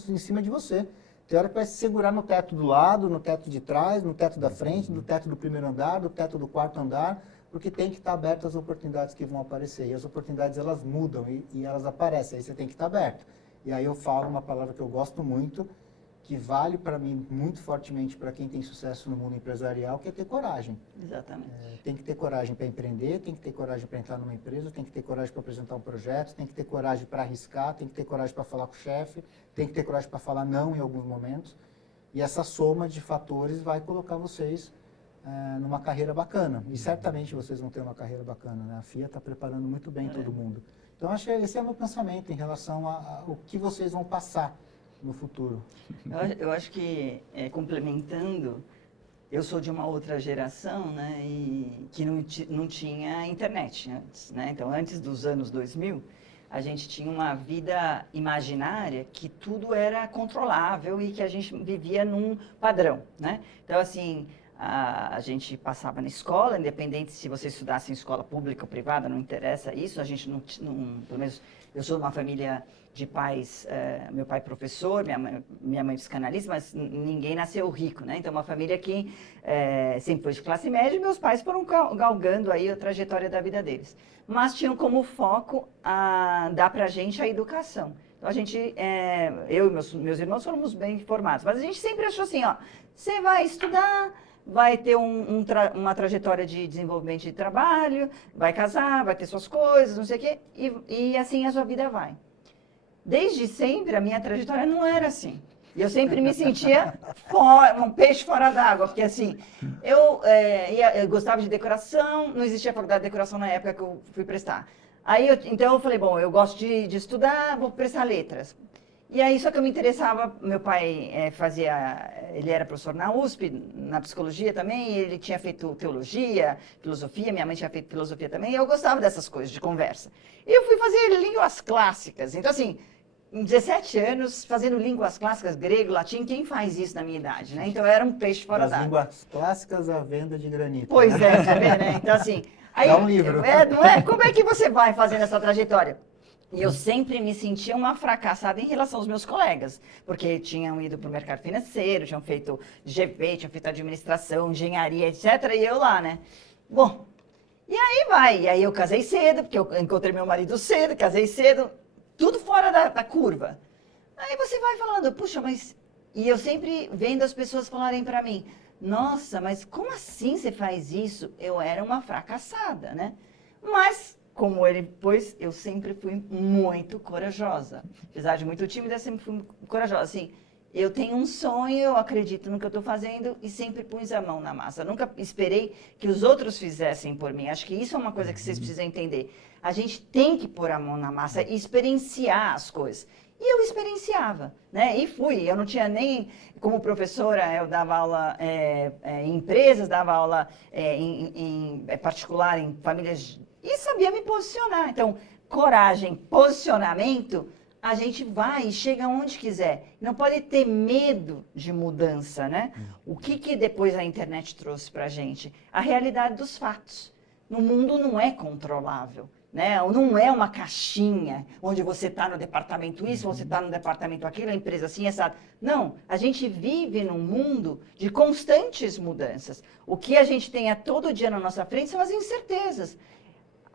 em cima de você. Tem hora que vai se segurar no teto do lado, no teto de trás, no teto da frente, no teto do primeiro andar, no teto do quarto andar, porque tem que estar aberto às oportunidades que vão aparecer. E as oportunidades, elas mudam e elas aparecem, aí você tem que estar aberto. E aí eu falo uma palavra que eu gosto muito, que vale para mim muito fortemente para quem tem sucesso no mundo empresarial, que é ter coragem. Exatamente. Tem que ter coragem para empreender, tem que ter coragem para entrar numa empresa, tem que ter coragem para apresentar um projeto, tem que ter coragem para arriscar, tem que ter coragem para falar com o chefe, tem que ter coragem para falar não em alguns momentos. E essa soma de fatores vai colocar vocês numa carreira bacana. E certamente vocês vão ter uma carreira bacana, né? A FIA está preparando muito bem todo mundo. Então, acho que esse é o meu pensamento em relação ao que vocês vão passar no futuro. Eu acho que, complementando, eu sou de uma outra geração, né, e que não tinha internet antes, né? Então, antes dos anos 2000, a gente tinha uma vida imaginária que tudo era controlável e que a gente vivia num padrão, né? Então, assim, a gente passava na escola, independente se você estudasse em escola pública ou privada, não interessa isso, a gente não pelo menos, eu sou de uma família de pais, meu pai professor, minha mãe psicanalista, mas ninguém nasceu rico, né? Então, uma família que sempre foi de classe média e meus pais foram galgando aí a trajetória da vida deles. Mas tinham como foco dar pra gente a educação. Então, a gente, eu e meus irmãos fomos bem formados, mas a gente sempre achou assim, ó, você vai estudar, vai ter uma trajetória de desenvolvimento de trabalho, vai casar, vai ter suas coisas, não sei o quê, e assim a sua vida vai. Desde sempre, a minha trajetória não era assim. E eu sempre me sentia um peixe fora d'água, porque assim, eu gostava de decoração, não existia faculdade de decoração na época que eu fui prestar. Aí, então eu falei, bom, eu gosto de estudar, vou prestar letras. E aí, só que eu me interessava, meu pai ele era professor na USP, na psicologia também, ele tinha feito teologia, filosofia, minha mãe tinha feito filosofia também, e eu gostava dessas coisas, de conversa. E eu fui fazer línguas clássicas, então assim, em 17 anos, fazendo línguas clássicas, grego, latim, quem faz isso na minha idade, né? Então eu era um peixe fora d'água. Línguas clássicas à venda de granito. Pois é, você vê, né? Então assim... Aí, dá um livro. Não é? Como é que você vai fazendo essa trajetória? E eu sempre me sentia uma fracassada em relação aos meus colegas, porque tinham ido para o mercado financeiro, tinham feito GV, tinham feito administração, engenharia, etc. E eu lá, né? Bom, e aí vai. E aí eu casei cedo, porque eu encontrei meu marido cedo, casei cedo, tudo fora da curva. Aí você vai falando, puxa, mas... E eu sempre vendo as pessoas falarem para mim, nossa, mas como assim você faz isso? Eu era uma fracassada, né? Mas como ele pôs, eu sempre fui muito corajosa. Apesar de muito tímida, eu sempre fui corajosa. Assim, eu tenho um sonho, eu acredito no que eu estou fazendo e sempre pus a mão na massa. Eu nunca esperei que os outros fizessem por mim. Acho que isso é uma coisa que vocês precisam entender. A gente tem que pôr a mão na massa e experienciar as coisas. E eu experienciava, né? E fui. Eu não tinha nem... Como professora, eu dava aula em empresas, dava aula em particular, em famílias... E sabia me posicionar. Então, coragem, posicionamento... A gente vai e chega onde quiser. Não pode ter medo de mudança, né? O que depois a internet trouxe para a gente? A realidade dos fatos. No mundo não é controlável, né? Não é uma caixinha onde você está no departamento isso, você está no departamento aquilo, a empresa assim, essa... Não, a gente vive num mundo de constantes mudanças. O que a gente tem a todo dia na nossa frente são as incertezas.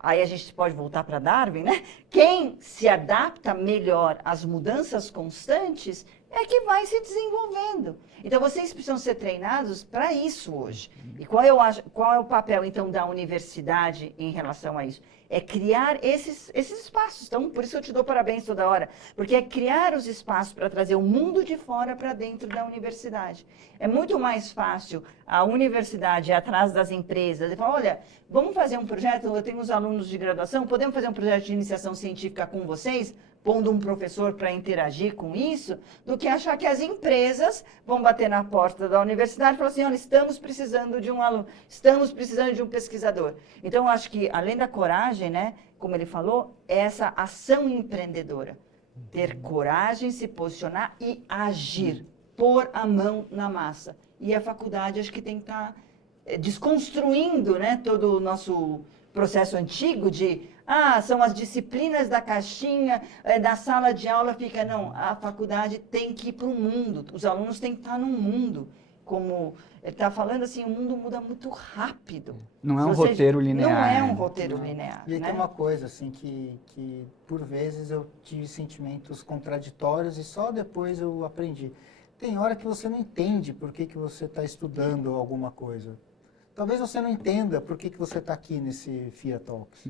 Aí a gente pode voltar para Darwin, né? Quem se adapta melhor às mudanças constantes é que vai se desenvolvendo. Então, vocês precisam ser treinados para isso hoje. E qual é o papel, então, da universidade em relação a isso? É criar esses espaços. Então, por isso eu te dou parabéns toda hora. Porque é criar os espaços para trazer o mundo de fora para dentro da universidade. É muito mais fácil a universidade ir atrás das empresas e falar, olha, vamos fazer um projeto, eu tenho os alunos de graduação, podemos fazer um projeto de iniciação científica com vocês? Pondo um professor para interagir com isso, do que achar que as empresas vão bater na porta da universidade e falar assim, olha, estamos precisando de um aluno, estamos precisando de um pesquisador. Então, eu acho que, além da coragem, né, como ele falou, é essa ação empreendedora. Ter coragem, se posicionar e agir, pôr a mão na massa. E a faculdade, acho que tem que estar desconstruindo, né, todo o nosso processo antigo de... são as disciplinas da caixinha, da sala de aula fica... Não, a faculdade tem que ir para o mundo. Os alunos têm que estar no mundo. Como ele está falando, assim, o mundo muda muito rápido. Não é um roteiro linear. Não é um roteiro linear. E né? tem uma coisa, assim, que por vezes eu tive sentimentos contraditórios e só depois eu aprendi. Tem hora que você não entende por que você está estudando alguma coisa. Talvez você não entenda por que você está aqui nesse FIA Talks.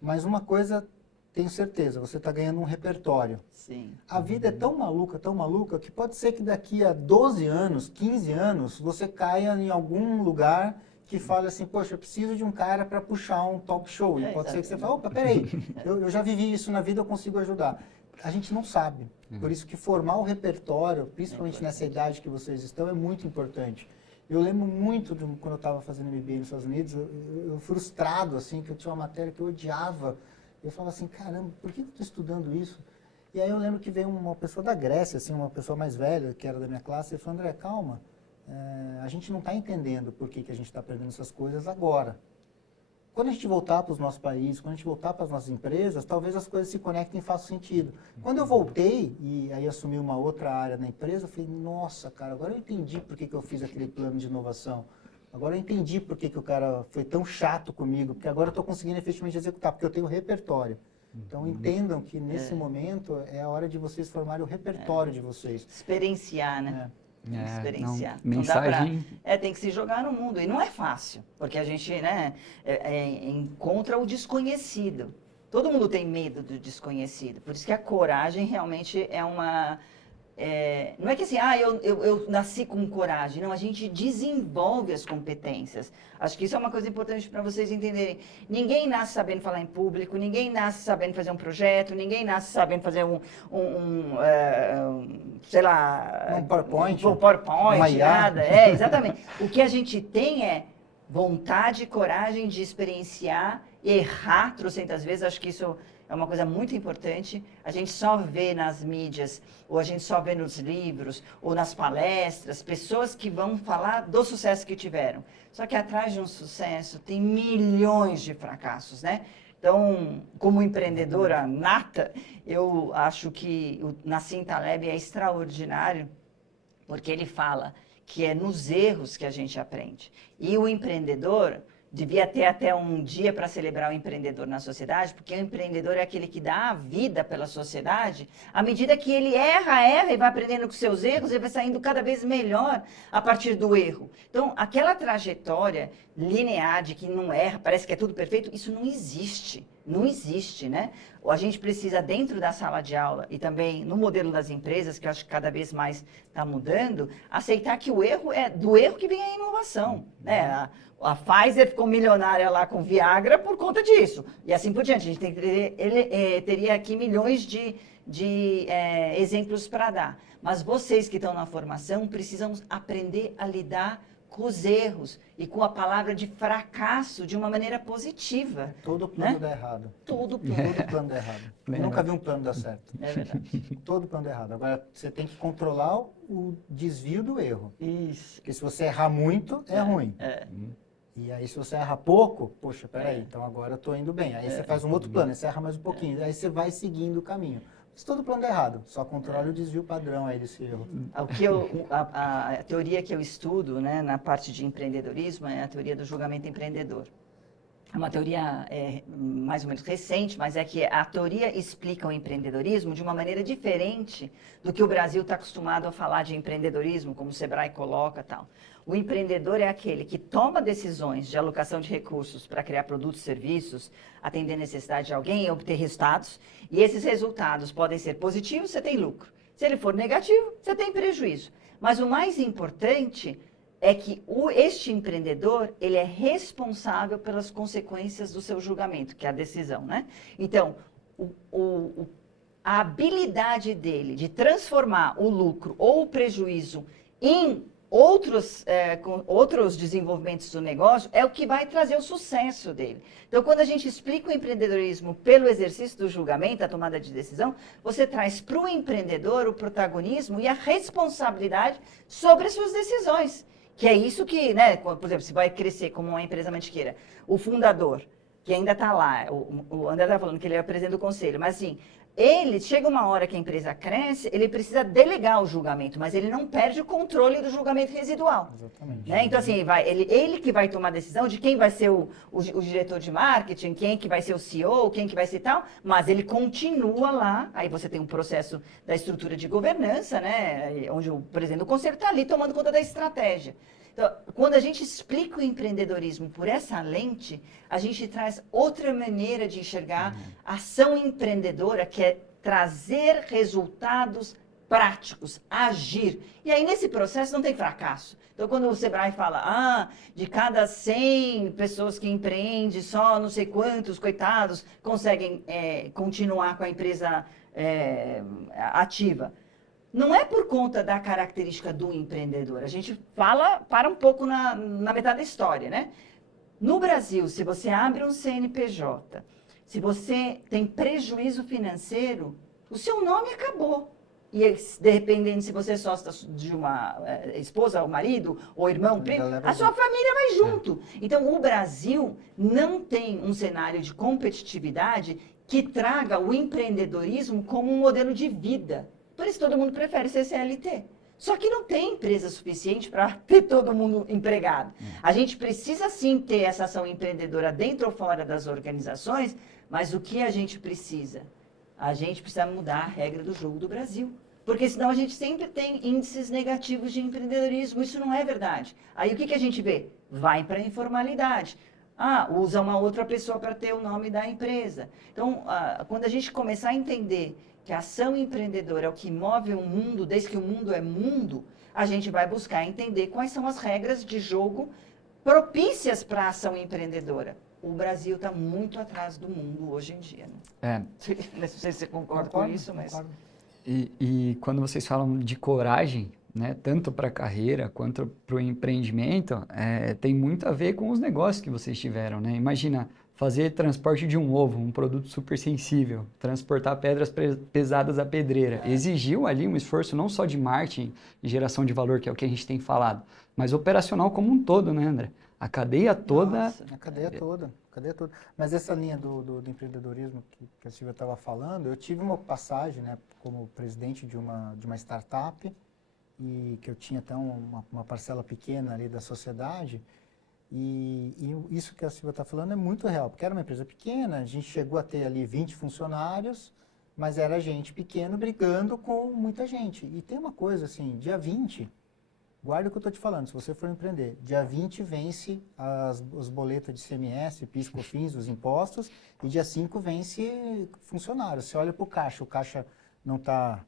Mas uma coisa, tenho certeza, você está ganhando um repertório. Sim. A vida é tão maluca, que pode ser que daqui a 12 anos, 15 anos, você caia em algum lugar que fale assim, poxa, eu preciso de um cara para puxar um talk show. E pode ser que você fale, opa, peraí, eu já vivi isso na vida, eu consigo ajudar. A gente não sabe. Por isso que formar o repertório, principalmente nessa idade que vocês estão, é muito importante. Eu lembro muito de quando eu estava fazendo MBA nos Estados Unidos, eu frustrado, assim, que eu tinha uma matéria que eu odiava. Eu falava assim, caramba, por que eu estou estudando isso? E aí eu lembro que veio uma pessoa da Grécia, assim, uma pessoa mais velha, que era da minha classe, e falou, André, calma, a gente não está entendendo por que a gente está perdendo essas coisas agora. Quando a gente voltar para os nossos países, quando a gente voltar para as nossas empresas, talvez as coisas se conectem e façam sentido. Quando eu voltei e aí assumi uma outra área na empresa, eu falei, nossa, cara, agora eu entendi por que eu fiz aquele plano de inovação. Agora eu entendi por que o cara foi tão chato comigo, porque agora eu estou conseguindo efetivamente executar, porque eu tenho repertório. Então entendam que nesse momento é a hora de vocês formarem o repertório de vocês. Experienciar, né? Experienciar. Não, mensagem... tem que se jogar no mundo. E não é fácil, porque a gente encontra o desconhecido. Todo mundo tem medo do desconhecido. Por isso que a coragem realmente é uma... não é que assim, eu nasci com coragem. Não, a gente desenvolve as competências. Acho que isso é uma coisa importante para vocês entenderem. Ninguém nasce sabendo falar em público, ninguém nasce sabendo fazer um projeto, ninguém nasce sabendo fazer sei lá... Um PowerPoint. Um PowerPoint, uma IA. nada. Exatamente. O que a gente tem é vontade e coragem de experienciar, errar trocentas vezes. Acho que isso... é uma coisa muito importante. A gente só vê nas mídias, ou a gente só vê nos livros, ou nas palestras, pessoas que vão falar do sucesso que tiveram. Só que atrás de um sucesso tem milhões de fracassos, né? Então, como empreendedora nata, eu acho que o Nassim Taleb é extraordinário, porque ele fala que é nos erros que a gente aprende. E o empreendedor... devia ter até um dia para celebrar o empreendedor na sociedade, porque o empreendedor é aquele que dá a vida pela sociedade. À medida que ele erra e vai aprendendo com seus erros, ele vai saindo cada vez melhor a partir do erro. Então, aquela trajetória linear de que não erra, parece que é tudo perfeito, isso não existe. Não existe, né? A gente precisa, dentro da sala de aula e também no modelo das empresas, que eu acho que cada vez mais está mudando, aceitar que o erro é do erro que vem a inovação, né? A Pfizer ficou milionária lá com Viagra por conta disso. E assim por diante. A gente teria aqui milhões de exemplos para dar. Mas vocês que estão na formação precisam aprender a lidar com os erros e com a palavra de fracasso de uma maneira positiva. Todo plano dá errado. Todo plano dá errado. Eu nunca vi um plano dar certo. É verdade. Todo plano dá errado. Agora, você tem que controlar o desvio do erro. Isso. Porque se você errar muito, é ruim. E aí, se você erra pouco, poxa, peraí, então agora eu estou indo bem. Aí você faz um outro plano, aí você erra mais um pouquinho. Aí você vai seguindo o caminho. Mas todo plano dá errado. Só controle o desvio padrão aí desse erro. A teoria que eu estudo, né, na parte de empreendedorismo é a teoria do julgamento empreendedor. É uma teoria mais ou menos recente, mas é que a teoria explica o empreendedorismo de uma maneira diferente do que o Brasil está acostumado a falar de empreendedorismo, como o Sebrae coloca e tal. O empreendedor é aquele que toma decisões de alocação de recursos para criar produtos e serviços, atender a necessidade de alguém e obter resultados. E esses resultados podem ser positivos, você tem lucro. Se ele for negativo, você tem prejuízo. Mas o mais importante é que este empreendedor, ele é responsável pelas consequências do seu julgamento, que é a decisão, né? Então, a habilidade dele de transformar o lucro ou o prejuízo em outros desenvolvimentos do negócio é o que vai trazer o sucesso dele. Então, quando a gente explica o empreendedorismo pelo exercício do julgamento, a tomada de decisão, você traz para o empreendedor o protagonismo e a responsabilidade sobre as suas decisões. Que é isso que, né, por exemplo, se vai crescer como uma empresa mantiqueira, o fundador, que ainda está lá, o André está falando que ele é o presidente do conselho, mas assim, ele, chega uma hora que a empresa cresce, ele precisa delegar o julgamento, mas ele não perde o controle do julgamento residual. Exatamente. Né? Então, assim, ele que vai tomar a decisão de quem vai ser o diretor de marketing, quem que vai ser o CEO, quem que vai ser tal, mas ele continua lá, aí você tem um processo da estrutura de governança, né, onde o presidente do conselho está ali tomando conta da estratégia. Então, quando a gente explica o empreendedorismo por essa lente, a gente traz outra maneira de enxergar a ação empreendedora, que é trazer resultados práticos, agir. E aí, nesse processo, não tem fracasso. Então, quando o Sebrae fala, de cada 100 pessoas que empreendem, só não sei quantos, coitados, conseguem continuar com a empresa ativa. Não é por conta da característica do empreendedor. A gente para um pouco na metade da história, né? No Brasil, se você abre um CNPJ, se você tem prejuízo financeiro, o seu nome acabou. E, dependendo se você é sócio de uma esposa, ou marido, ou irmão, primo, a sua família vai junto. Então, o Brasil não tem um cenário de competitividade que traga o empreendedorismo como um modelo de vida. Por isso todo mundo prefere ser CLT. Só que não tem empresa suficiente para ter todo mundo empregado. A gente precisa sim ter essa ação empreendedora dentro ou fora das organizações, mas o que a gente precisa? A gente precisa mudar a regra do jogo do Brasil. Porque senão a gente sempre tem índices negativos de empreendedorismo. Isso não é verdade. Aí o que a gente vê? Vai para a informalidade. Usa uma outra pessoa para ter o nome da empresa. Então, quando a gente começar a entender que a ação empreendedora é o que move o mundo, desde que o mundo é mundo, a gente vai buscar entender quais são as regras de jogo propícias para a ação empreendedora. O Brasil está muito atrás do mundo hoje em dia. Né? Não sei se você concorda com isso, mas... Concordo. E quando vocês falam de coragem, né, tanto para a carreira quanto para o empreendimento, tem muito a ver com os negócios que vocês tiveram, né? Imagina fazer transporte de um ovo, um produto super sensível, transportar pedras pesadas à pedreira. Exigiu ali um esforço não só de marketing e geração de valor, que é o que a gente tem falado, mas operacional como um todo, né, André? A cadeia toda... Nossa, a cadeia toda. Mas essa linha do empreendedorismo que a Silvia estava falando, eu tive uma passagem, né, como presidente de uma startup, e que eu tinha até uma parcela pequena ali da sociedade, e isso que a Silvia está falando é muito real, porque era uma empresa pequena, a gente chegou a ter ali 20 funcionários, mas era gente pequena brigando com muita gente. E tem uma coisa assim, dia 20, Guarda o que eu estou te falando, se você for empreender, dia 20 vence os boletas de ICMS, PIS, COFINS, os impostos, e dia 5 vence funcionário. Você olha para o caixa não está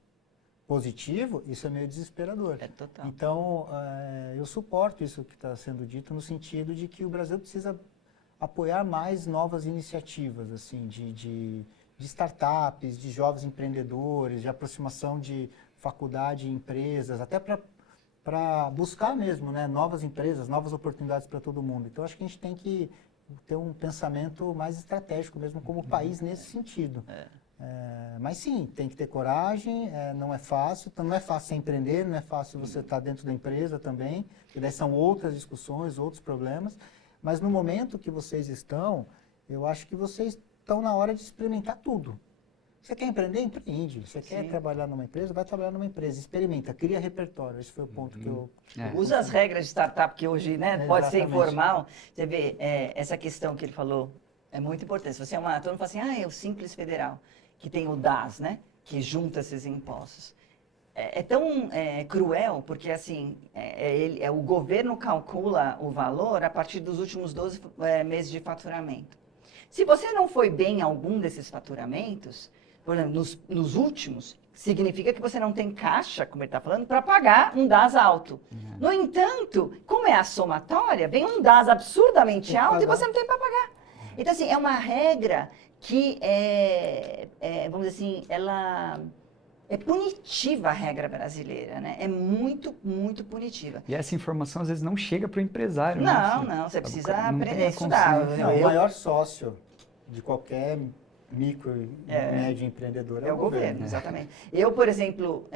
positivo, isso é meio desesperador. É total. Então, eu suporto isso que está sendo dito no sentido de que o Brasil precisa apoiar mais novas iniciativas, assim, de startups, de jovens empreendedores, de aproximação de faculdade e empresas, até para buscar mesmo, né, novas empresas, novas oportunidades para todo mundo. Então, acho que a gente tem que ter um pensamento mais estratégico mesmo como país nesse sentido. Mas sim, tem que ter coragem, não é fácil você empreender, não é fácil você estar dentro da empresa também, e daí são outras discussões, outros problemas, mas no momento que vocês estão, eu acho que vocês estão na hora de experimentar tudo. Você quer empreender? Empreende. Você quer trabalhar numa empresa? Vai trabalhar numa empresa. Experimenta, cria repertório. Esse foi o ponto que eu... Usa as regras de startup que hoje, né, pode ser Exatamente. informal. Você vê, essa questão que ele falou é muito importante. Se você todo mundo fala assim, é o Simples Federal, que tem o DAS, né, que junta esses impostos. É tão cruel, porque assim, o governo calcula o valor a partir dos últimos 12 meses de faturamento. Se você não foi bem em algum desses faturamentos, por exemplo, nos últimos, significa que você não tem caixa, como ele está falando, para pagar um DAS alto. No entanto, como é a somatória, vem um DAS absurdamente alto e você não tem para pagar. Então, assim, é uma regra que vamos dizer assim, ela é punitiva, a regra brasileira, né? É muito, muito punitiva. E essa informação às vezes não chega para o empresário. Não, você precisa aprender a estudar. O maior sócio de qualquer micro e médio empreendedor é o governo. Exatamente. Eu, por exemplo,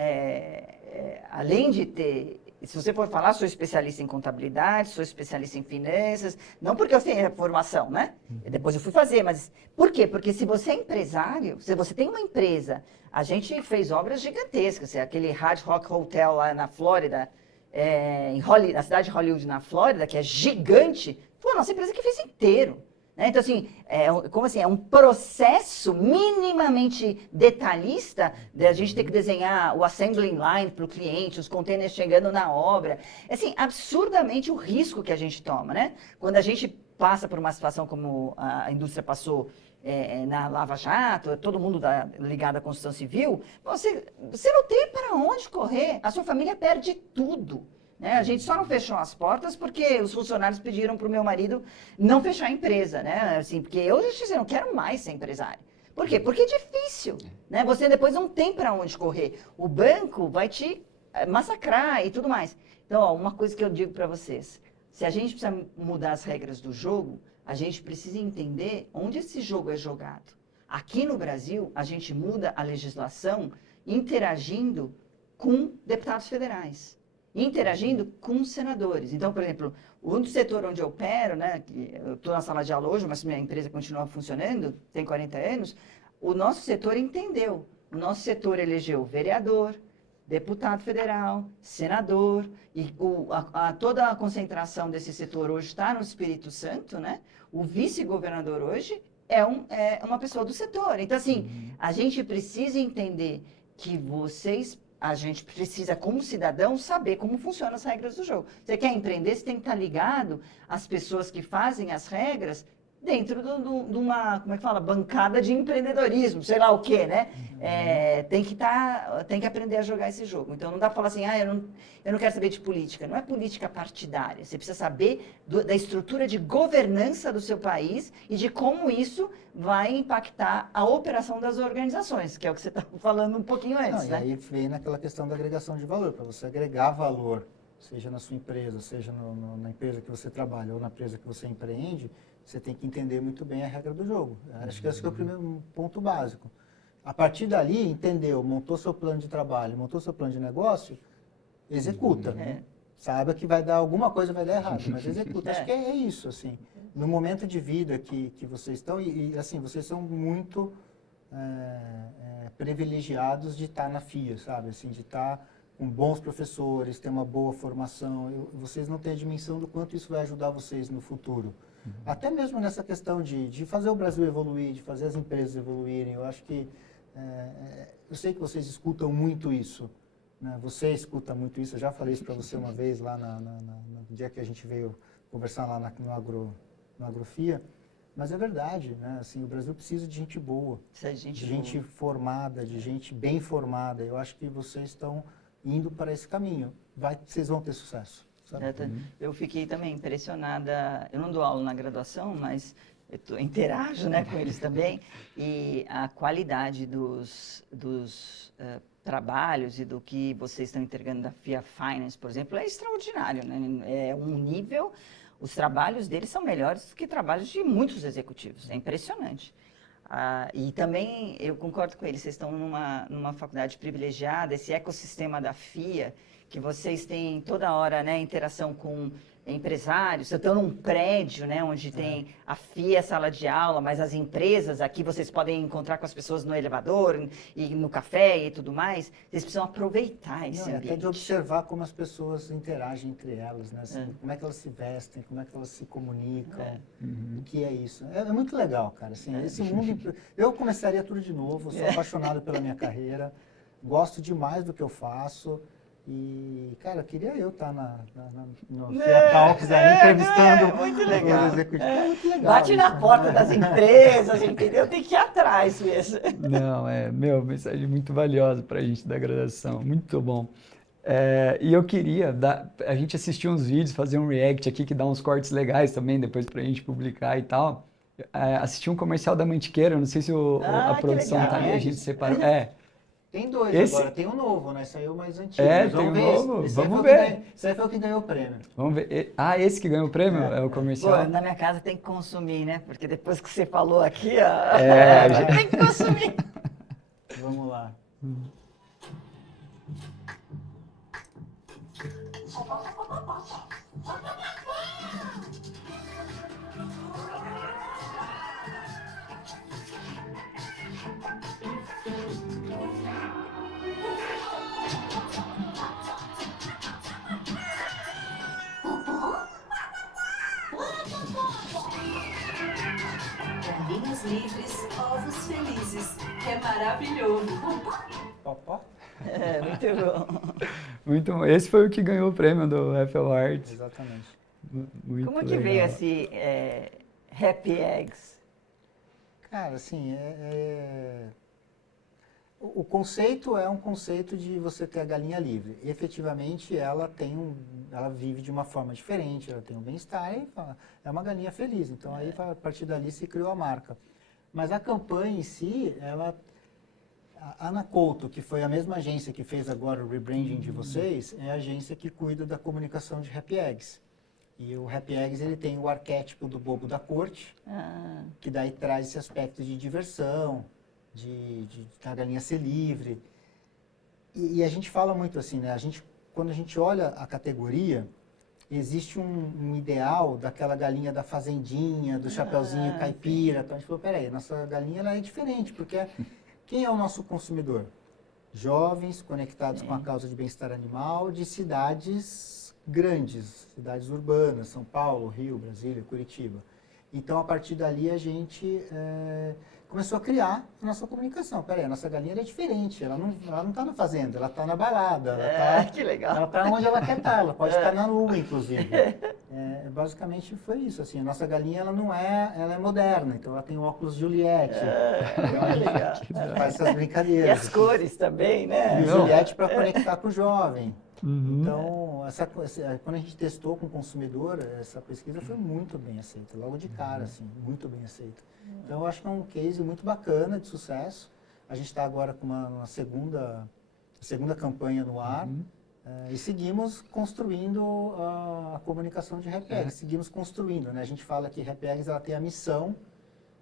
além de ter... Se você for falar, sou especialista em contabilidade, sou especialista em finanças, não porque eu tenho a formação, né? Depois eu fui fazer, mas por quê? Porque se você é empresário, se você tem uma empresa, a gente fez obras gigantescas, aquele Hard Rock Hotel lá na Flórida, na cidade de Hollywood, na Flórida, que é gigante, foi a nossa empresa que fez inteiro. Né? Então, assim, é um processo minimamente detalhista de a gente ter que desenhar o assembly line para o cliente, os containers chegando na obra. Assim, absurdamente o risco que a gente toma, né? Quando a gente passa por uma situação como a indústria passou na Lava Jato, todo mundo ligado à construção civil, você não tem para onde correr, a sua família perde tudo. A gente só não fechou as portas porque os funcionários pediram para o meu marido não fechar a empresa, né? Assim, porque eu já disse, eu não quero mais ser empresário. Por quê? Porque é difícil, né? Você depois não tem para onde correr. O banco vai te massacrar e tudo mais. Então, uma coisa que eu digo para vocês, se a gente precisa mudar as regras do jogo, a gente precisa entender onde esse jogo é jogado. Aqui no Brasil, a gente muda a legislação interagindo com deputados federais. Interagindo com senadores. Então, por exemplo, o único setor onde eu opero, né, eu estou na sala de aula hoje, mas minha empresa continua funcionando, tem 40 anos, o nosso setor entendeu. O nosso setor elegeu vereador, deputado federal, senador, e toda a concentração desse setor hoje está no Espírito Santo, né? O vice-governador hoje é uma pessoa do setor. Então, assim, a gente precisa entender que a gente precisa, como cidadão, saber como funcionam as regras do jogo. Você quer empreender, você tem que estar ligado às pessoas que fazem as regras dentro de uma, como é que fala, bancada de empreendedorismo, sei lá o quê, né? Tem que aprender a jogar esse jogo. Então, não dá para falar assim, eu não quero saber de política. Não é política partidária. Você precisa saber da estrutura de governança do seu país e de como isso vai impactar a operação das organizações, que é o que você estava falando um pouquinho antes, né? E aí vem naquela questão da agregação de valor. Para você agregar valor, seja na sua empresa, seja na empresa que você trabalha ou na empresa que você empreende, você tem que entender muito bem a regra do jogo. Acho que esse é o primeiro ponto básico. A partir dali, entendeu, montou seu plano de trabalho, montou seu plano de negócio, executa. Saiba que alguma coisa vai dar errado, mas executa. Acho que é isso, assim. No momento de vida que vocês estão, e assim, vocês são muito privilegiados de estar na FIA, sabe? Assim, de estar com bons professores, ter uma boa formação. Vocês não têm a dimensão do quanto isso vai ajudar vocês no futuro. Até mesmo nessa questão de fazer o Brasil evoluir, de fazer as empresas evoluírem. Eu acho que... eu sei que vocês escutam muito isso, né? Você escuta muito isso, eu já falei isso para você uma vez lá no dia que a gente veio conversar lá no Agrofia, mas é verdade, né? Assim, o Brasil precisa de gente boa, de gente formada, de gente bem formada. Eu acho que vocês estão indo para esse caminho. Vocês vão ter sucesso. Sabe? Eu fiquei também impressionada. Eu não dou aula na graduação, mas eu interajo, né, com eles também. E a qualidade dos trabalhos e do que vocês estão entregando da FIA Finance, por exemplo, é extraordinário, né? É um nível. Os trabalhos deles são melhores do que trabalhos de muitos executivos. É impressionante. E também, eu concordo com eles, vocês estão numa faculdade privilegiada, esse ecossistema da FIA, que vocês têm toda hora, né, interação com empresários. Eu estou num prédio, né, onde tem a FIA, sala de aula, mas as empresas aqui vocês podem encontrar com as pessoas no elevador e no café e tudo mais. Vocês precisam aproveitar esse ambiente. Até de observar como as pessoas interagem entre elas, né? Assim, como é que elas se vestem, como é que elas se comunicam, o que é isso. É muito legal, cara. Assim, esse mundo... Eu começaria tudo de novo, sou apaixonado pela minha carreira, gosto demais do que eu faço. E, cara, queria eu estar no FIA Talks aí, entrevistando muito legal. os executivos. É muito legal. Bate na porta das empresas, entendeu? Tem que ir atrás mesmo. Não, mensagem muito valiosa para a gente da graduação, muito bom. E eu queria, a gente assistir uns vídeos, fazer um react aqui que dá uns cortes legais também, depois para a gente publicar e tal. Assistir um comercial da Mantiqueira, não sei se a produção tá ali, a gente separou. Tem dois agora, tem um novo, né? Saiu mais antigo. Tem um novo, vamos ver. Esse aí foi o que ganhou o prêmio. Vamos ver. esse que ganhou o prêmio é o comercial? Pô, na minha casa tem que consumir, né? Porque depois que você falou aqui, ó, tem que consumir. Vamos lá. Galinhas livres, ovos felizes. É maravilhoso. Popó? Muito bom. Muito bom. Esse foi o que ganhou o prêmio do Apple Arts. Exatamente. Muito Como que legal. veio esse Happy Eggs? Cara, assim, o conceito é um conceito de você ter a galinha livre. E, efetivamente, ela vive de uma forma diferente, ela tem um bem-estar e é uma galinha feliz. Então, aí, a partir dali, se criou a marca. Mas a campanha em si, a Ana Couto, que foi a mesma agência que fez agora o rebranding de vocês, é a agência que cuida da comunicação de Happy Eggs. E o Happy Eggs, ele tem o arquétipo do bobo da corte, que daí traz esse aspecto de diversão, de a galinha ser livre. E a gente fala muito assim, né? Quando a gente olha a categoria, existe um ideal daquela galinha da fazendinha, do chapeuzinho caipira. Então a gente falou, peraí, nossa galinha ela é diferente, porque quem é o nosso consumidor? Jovens conectados com a causa de bem-estar animal de cidades grandes, cidades urbanas, São Paulo, Rio, Brasília, Curitiba. Então, a partir dali, a gente começou a criar a nossa comunicação. Peraí, a nossa galinha ela é diferente, ela não está na fazenda, ela está na balada. Que legal. Ela está onde ela quer estar, ela pode estar na lua, inclusive. Basicamente foi isso, assim, a nossa galinha ela é moderna, então ela tem o óculos Juliette. Então, faz essas brincadeiras. E as cores também, né? E Juliette para conectar com o jovem. Uhum. Então, quando a gente testou com o consumidor, essa pesquisa foi muito bem aceita, logo de cara, assim, muito bem aceita. Então, eu acho que é um case muito bacana, de sucesso. A gente está agora com uma segunda campanha no ar e seguimos construindo a comunicação de Happy Eggs. Seguimos construindo, né? A gente fala que Happy Eggs ela tem a missão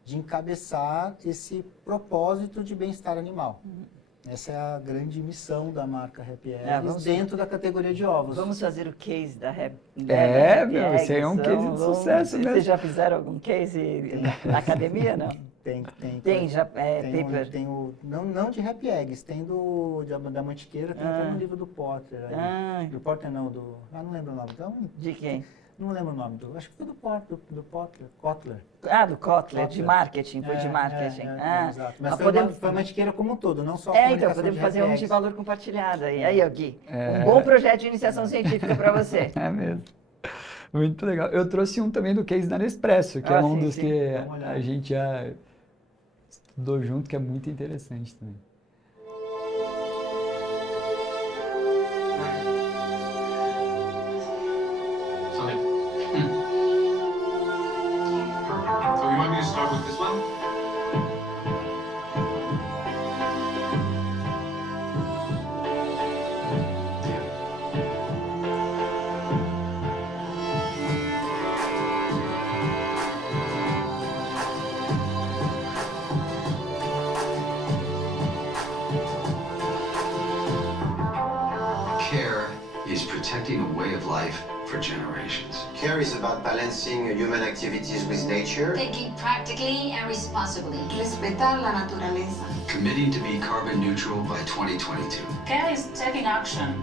de encabeçar esse propósito de bem-estar animal. Essa é a grande missão da marca Happy Eggs dentro da categoria de ovos. Vamos fazer o case da Happy Eggs. Esse aí é um case de sucesso mesmo. Vocês já fizeram algum case na academia, não? Tem. Não de Happy Eggs, tem da Mantiqueira, tem até no livro do Potter. Do Potter não, não lembro o nome. Então, de quem? não lembro o nome, acho que foi do Kotler. Ah, do Kotler, de marketing, foi de marketing. Exato. Mas foi uma etiqueira como um todo, não só a então, comunicação podemos de fazer um de hashtags. valor compartilhado aí. Aí, Gui, um bom projeto de iniciação científica para você. É mesmo. Muito legal. Eu trouxe um também do case da Nespresso, que é um sim, dos sim. que Dá uma olhada. a gente já estudou junto, que é muito interessante também. Sorry. So you want me to start with this one? Care is protecting a way of life for generations. Care is about balancing human activities with nature. Thinking practically and responsibly. Respetar la naturaleza. Committing to be carbon neutral by 2022. Care is taking action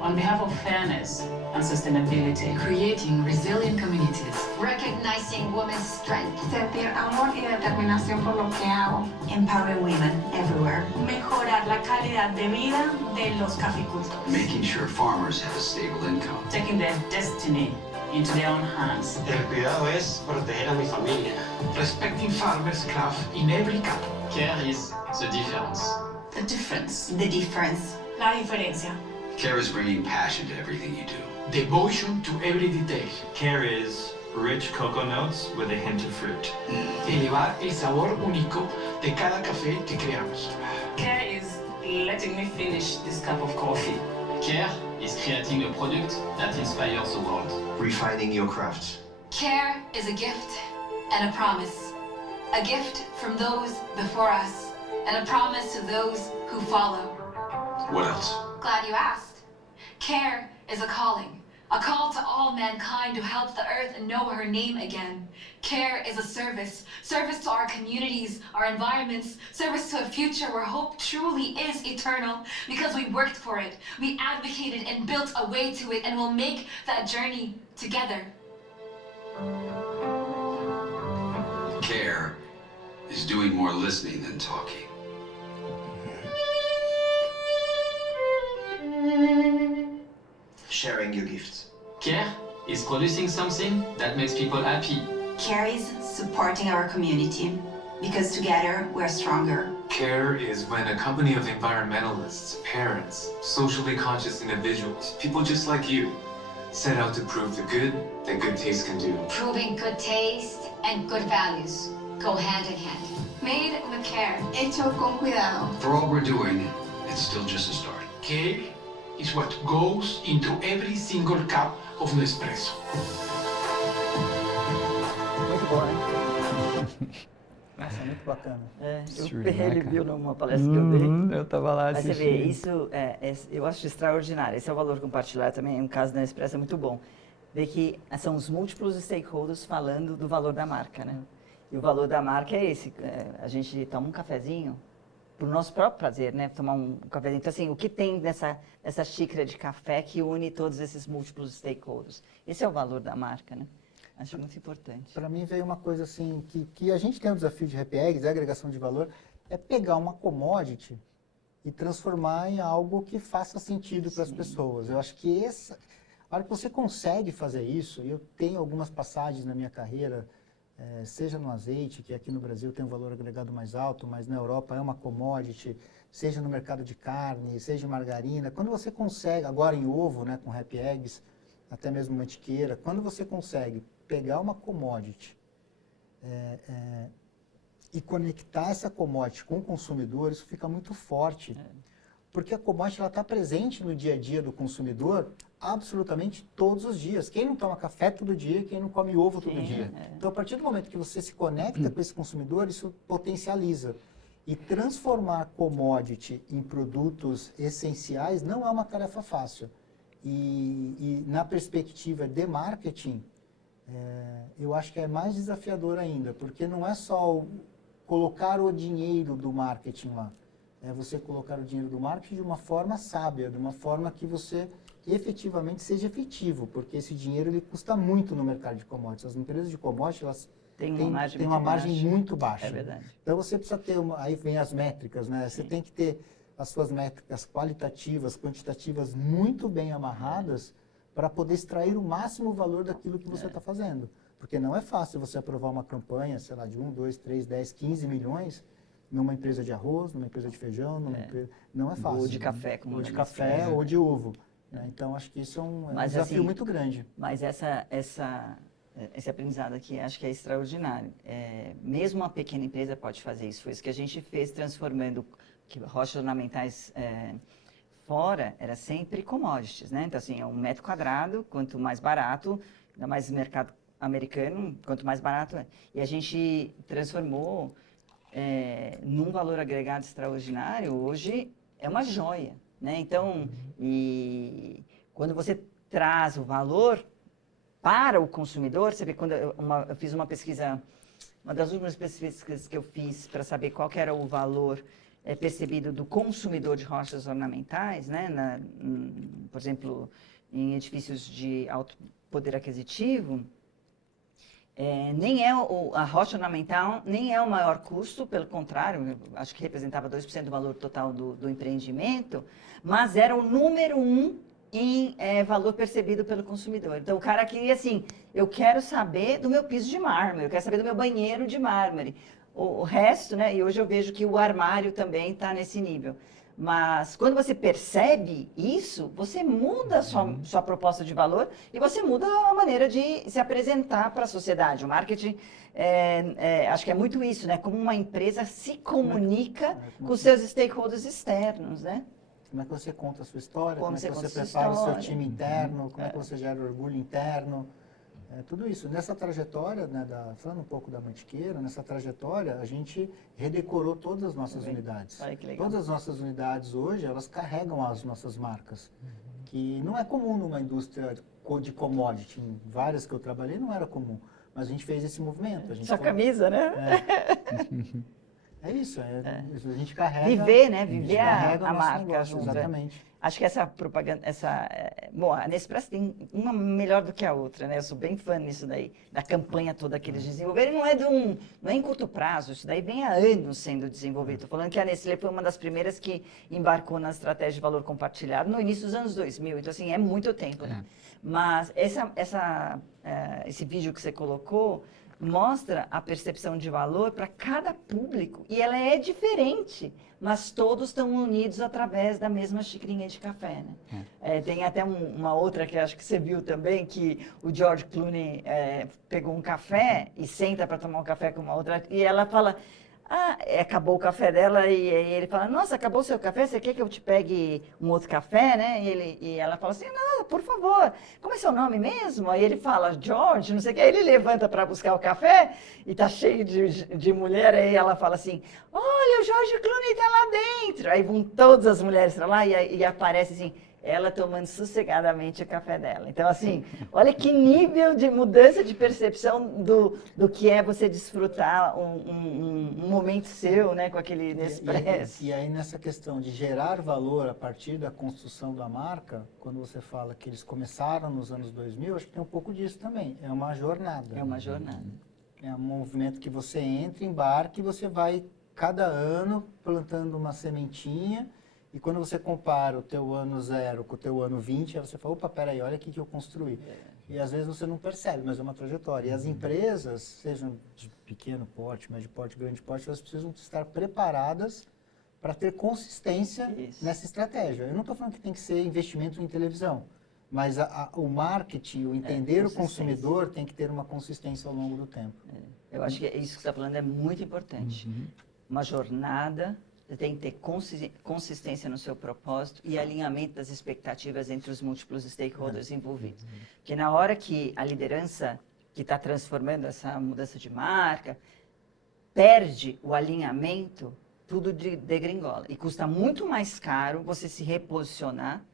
on behalf of fairness and sustainability. Creating resilient communities. Recognizing women's strength. Sentir amor y determinación por lo que hago. Empowering women everywhere. Mejorar la calidad de vida de los caficultores. Making sure farmers have a stable income. Taking their destiny into their own hands. El cuidado es proteger a mi familia. Respecting farmers' craft in every cup. Care is the difference. The difference. The difference. La diferencia. Care is bringing passion to everything you do. Devotion to every detail. Care is rich cocoa notes with a hint of fruit. Elevar el sabor único de cada café que creamos. Care is letting me finish this cup of coffee. Care is creating a product that inspires the world. Refining your craft. Care is a gift and a promise. A gift from those before us and a promise to those who follow. What else? Glad you asked. Care is a call to all mankind to help the earth know her name again. Care is a service to our communities, our environments, service to a future where hope truly is eternal because we worked for it, we advocated and built a way to it, and we'll make that journey together. Care is doing more listening than talking. Sharing your gifts. Care is producing something that makes people happy. Care is supporting our community because together we're stronger. Care is when a company of environmentalists, parents, socially conscious individuals, people just like you, set out to prove the good that good taste can do. Proving good taste and good values go hand in hand. Made with care. Hecho con cuidado. For all we're doing, it's still just a start. Care is what goes into every single cup of Nespresso. Muito bom, né? Nossa, muito bacana. Absurdo, Ele né, cara? viu numa palestra que eu dei. Eu tava lá Mas você assistindo. vê, isso eu acho extraordinário. Esse é o valor compartilhado também, um caso da Nespresso é muito bom. Ver que são os múltiplos stakeholders falando do valor da marca, né? E o valor da marca é esse, a gente toma um cafezinho para o nosso próprio prazer, né? Tomar um cafezinho. Então, assim, o que tem nessa xícara de café que une todos esses múltiplos stakeholders? Esse é o valor da marca, né? Acho muito importante. Para mim veio uma coisa assim, que a gente tem um desafio de Happy Eggs, a agregação de valor, é pegar uma commodity e transformar em algo que faça sentido para as pessoas. Eu acho que a hora que você consegue fazer isso, e eu tenho algumas passagens na minha carreira, seja no azeite, que aqui no Brasil tem um valor agregado mais alto, mas na Europa é uma commodity, seja no mercado de carne, seja em margarina, quando você consegue, agora em ovo, né, com Happy Eggs, até mesmo mantiqueira, quando você consegue pegar uma commodity e conectar essa commodity com o consumidor, isso fica muito forte. Porque a commodity está presente no dia a dia do consumidor absolutamente todos os dias. Quem não toma café todo dia, quem não come ovo todo dia. Então, a partir do momento que você se conecta com esse consumidor, isso potencializa. E transformar commodity em produtos essenciais não é uma tarefa fácil. E na perspectiva de marketing, eu acho que é mais desafiador ainda, porque não é só colocar o dinheiro do marketing lá. é você colocar o dinheiro do marketing de uma forma sábia, de uma forma que você efetivamente seja efetivo, porque esse dinheiro ele custa muito no mercado de commodities. As empresas de commodities, elas têm uma margem muito baixa. É verdade. Então você precisa ter aí vem as métricas, né? Você tem que ter as suas métricas qualitativas, quantitativas muito bem amarradas para poder extrair o máximo valor daquilo que você está fazendo. Porque não é fácil você aprovar uma campanha, sei lá, de 1, 2, 3, 10, 15 milhões numa empresa de arroz, numa empresa de feijão, não é fácil. Ou de café, como ou de café, ou de ovo. Então, acho que isso é um desafio assim, muito grande. Mas esse aprendizado aqui acho que é extraordinário. Mesmo uma pequena empresa pode fazer isso. Foi isso que a gente fez transformando rochas ornamentais fora, era sempre commodities, né? Então, assim, é 1 metro quadrado, quanto mais barato, ainda mais no mercado americano, quanto mais barato é. E a gente transformou num valor agregado extraordinário, hoje é uma joia, né? Então, e quando você traz o valor para o consumidor, você vê, quando eu fiz uma pesquisa, uma das últimas pesquisas que eu fiz para saber qual que era o valor percebido do consumidor de rochas ornamentais, né? Por exemplo, em edifícios de alto poder aquisitivo, nem é a rocha ornamental nem é o maior custo, pelo contrário, acho que representava 2% do valor total do empreendimento, mas era o número 1 em valor percebido pelo consumidor. Então, o cara queria assim, eu quero saber do meu piso de mármore, eu quero saber do meu banheiro de mármore. O resto, né, e hoje eu vejo que o armário também está nesse nível. Mas quando você percebe isso, você muda a sua proposta de valor e você muda a maneira de se apresentar para a sociedade. O marketing, acho que é muito isso, né? Como uma empresa se comunica com os seus stakeholders externos, né? Como é que você conta a sua história, como é que você conta prepara o seu time interno, como é que você gera orgulho interno. Tudo isso. Nessa trajetória, né, falando um pouco da Mantiqueira, nessa trajetória a gente redecorou todas as nossas unidades. Olha que legal. Todas as nossas unidades hoje, elas carregam as nossas marcas, que não é comum numa indústria de commodity. Em várias que eu trabalhei não era comum, mas a gente fez esse movimento. Só camisa, né? É isso, a gente carrega... Viver, né? Viver a marca. Negócio, exatamente. Acho que essa propaganda, bom, a Nespresso tem uma melhor do que a outra, né? Eu sou bem fã nisso daí, da campanha toda que eles desenvolveram. Não é em curto prazo, isso daí vem há anos sendo desenvolvido. Estou falando que a Nestlé foi uma das primeiras que embarcou na estratégia de valor compartilhado no início dos anos 2000. Então, assim, é muito tempo, né? Mas esse vídeo que você colocou mostra a percepção de valor para cada público e ela é diferente, mas todos estão unidos através da mesma xicrinha de café, né? Tem até uma outra que acho que você viu também, que o George Clooney pegou um café e senta para tomar um café com uma outra e ela fala, acabou o café dela e ele fala, nossa, acabou o seu café, você quer que eu te pegue um outro café, né? E ela fala assim, não, por favor, como é seu nome mesmo? Aí ele fala, George, não sei o que, aí ele levanta para buscar o café e tá cheio de mulher, aí ela fala assim, olha, o George Clooney tá lá dentro. Aí vão todas as mulheres para lá e aparece assim, ela tomando sossegadamente o café dela. Então, assim, olha que nível de mudança de percepção do que é você desfrutar um momento seu, né, com aquele Nespresso. E aí, nessa questão de gerar valor a partir da construção da marca, quando você fala que eles começaram nos anos 2000, acho que tem um pouco disso também. É uma jornada. É uma jornada. É um movimento que você entra, embarca e você vai, cada ano, plantando uma sementinha. E quando você compara o teu ano 0 com o teu ano 20, aí você fala, opa, peraí, olha o que eu construí. E às vezes você não percebe, mas é uma trajetória. E as empresas, sejam de pequeno porte, médio porte, grande porte, elas precisam estar preparadas para ter consistência nessa estratégia. Eu não estou falando que tem que ser investimento em televisão, mas o marketing, o entender o consumidor tem que ter uma consistência ao longo do tempo. Eu acho que isso que você está falando é muito importante. Uma jornada... Você tem que ter consistência no seu propósito e alinhamento das expectativas entre os múltiplos stakeholders envolvidos. Porque na hora que a liderança que está transformando essa mudança de marca perde o alinhamento, tudo degringola. E custa muito mais caro você se reposicionar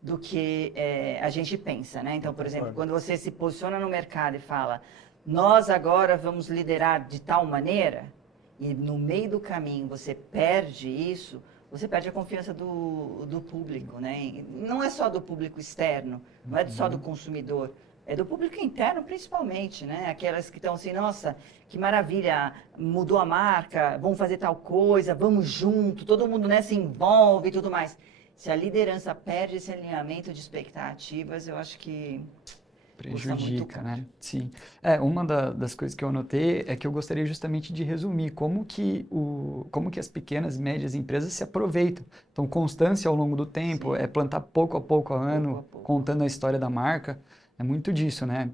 do que a gente pensa, né? Então, por exemplo, quando você se posiciona no mercado e fala, nós agora vamos liderar de tal maneira... E no meio do caminho você perde isso, você perde a confiança do público, né? Não é só do público externo, não é só do consumidor, é do público interno principalmente, né? Aquelas que estão assim, nossa, que maravilha, mudou a marca, vamos fazer tal coisa, vamos junto, todo mundo, né, se envolve e tudo mais. Se a liderança perde esse alinhamento de expectativas, eu acho que prejudica, né? Sim. Uma das coisas que eu anotei é que eu gostaria justamente de resumir como que as pequenas e médias empresas se aproveitam. Então, constância ao longo do tempo, Sim. plantar pouco a pouco ao ano, pouco. contando a história da marca. É muito disso, né?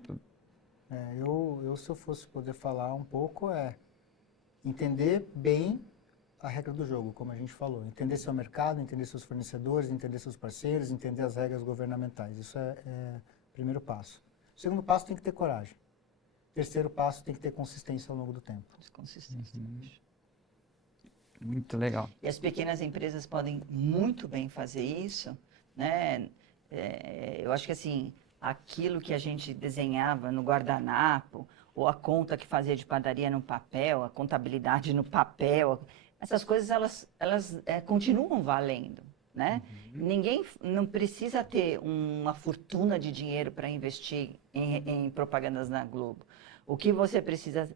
Se eu fosse poder falar um pouco, entender bem a regra do jogo, como a gente falou. Entender seu mercado, entender seus fornecedores, entender seus parceiros, entender as regras governamentais. Isso é o primeiro passo. O segundo passo tem que ter coragem. O terceiro passo tem que ter consistência ao longo do tempo. Consistência. Muito legal. E as pequenas empresas podem muito bem fazer isso, né? Eu acho que assim, aquilo que a gente desenhava no guardanapo, ou a conta que fazia de padaria no papel, a contabilidade no papel, essas coisas elas continuam valendo, né? Ninguém não precisa ter uma fortuna de dinheiro para investir em propagandas na Globo. O que você precisa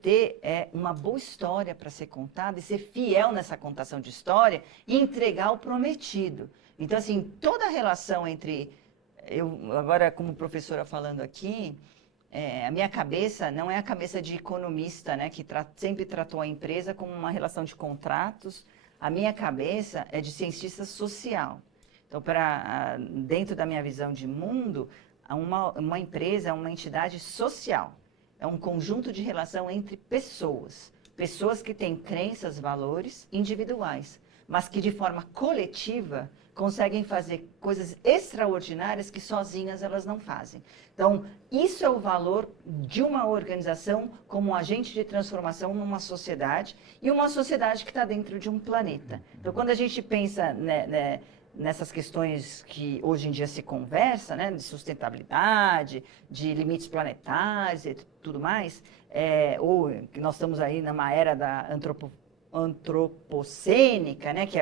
ter é uma boa história para ser contada e ser fiel nessa contação de história e entregar o prometido. Então, assim, toda a relação entre... Eu, agora, como professora falando aqui, a minha cabeça não é a cabeça de economista, né, que sempre tratou a empresa como uma relação de contratos. A minha cabeça é de cientista social. Então, dentro da minha visão de mundo, uma empresa é uma entidade social. É um conjunto de relação entre pessoas. Pessoas que têm crenças, valores individuais, mas que de forma coletiva conseguem fazer coisas extraordinárias que sozinhas elas não fazem. Então, isso é o valor de uma organização como agente de transformação numa sociedade e uma sociedade que está dentro de um planeta. Então, quando a gente pensa nessas questões que hoje em dia se conversa, né, de sustentabilidade, de limites planetários e tudo mais, ou que nós estamos aí numa era da antropocênica, né, que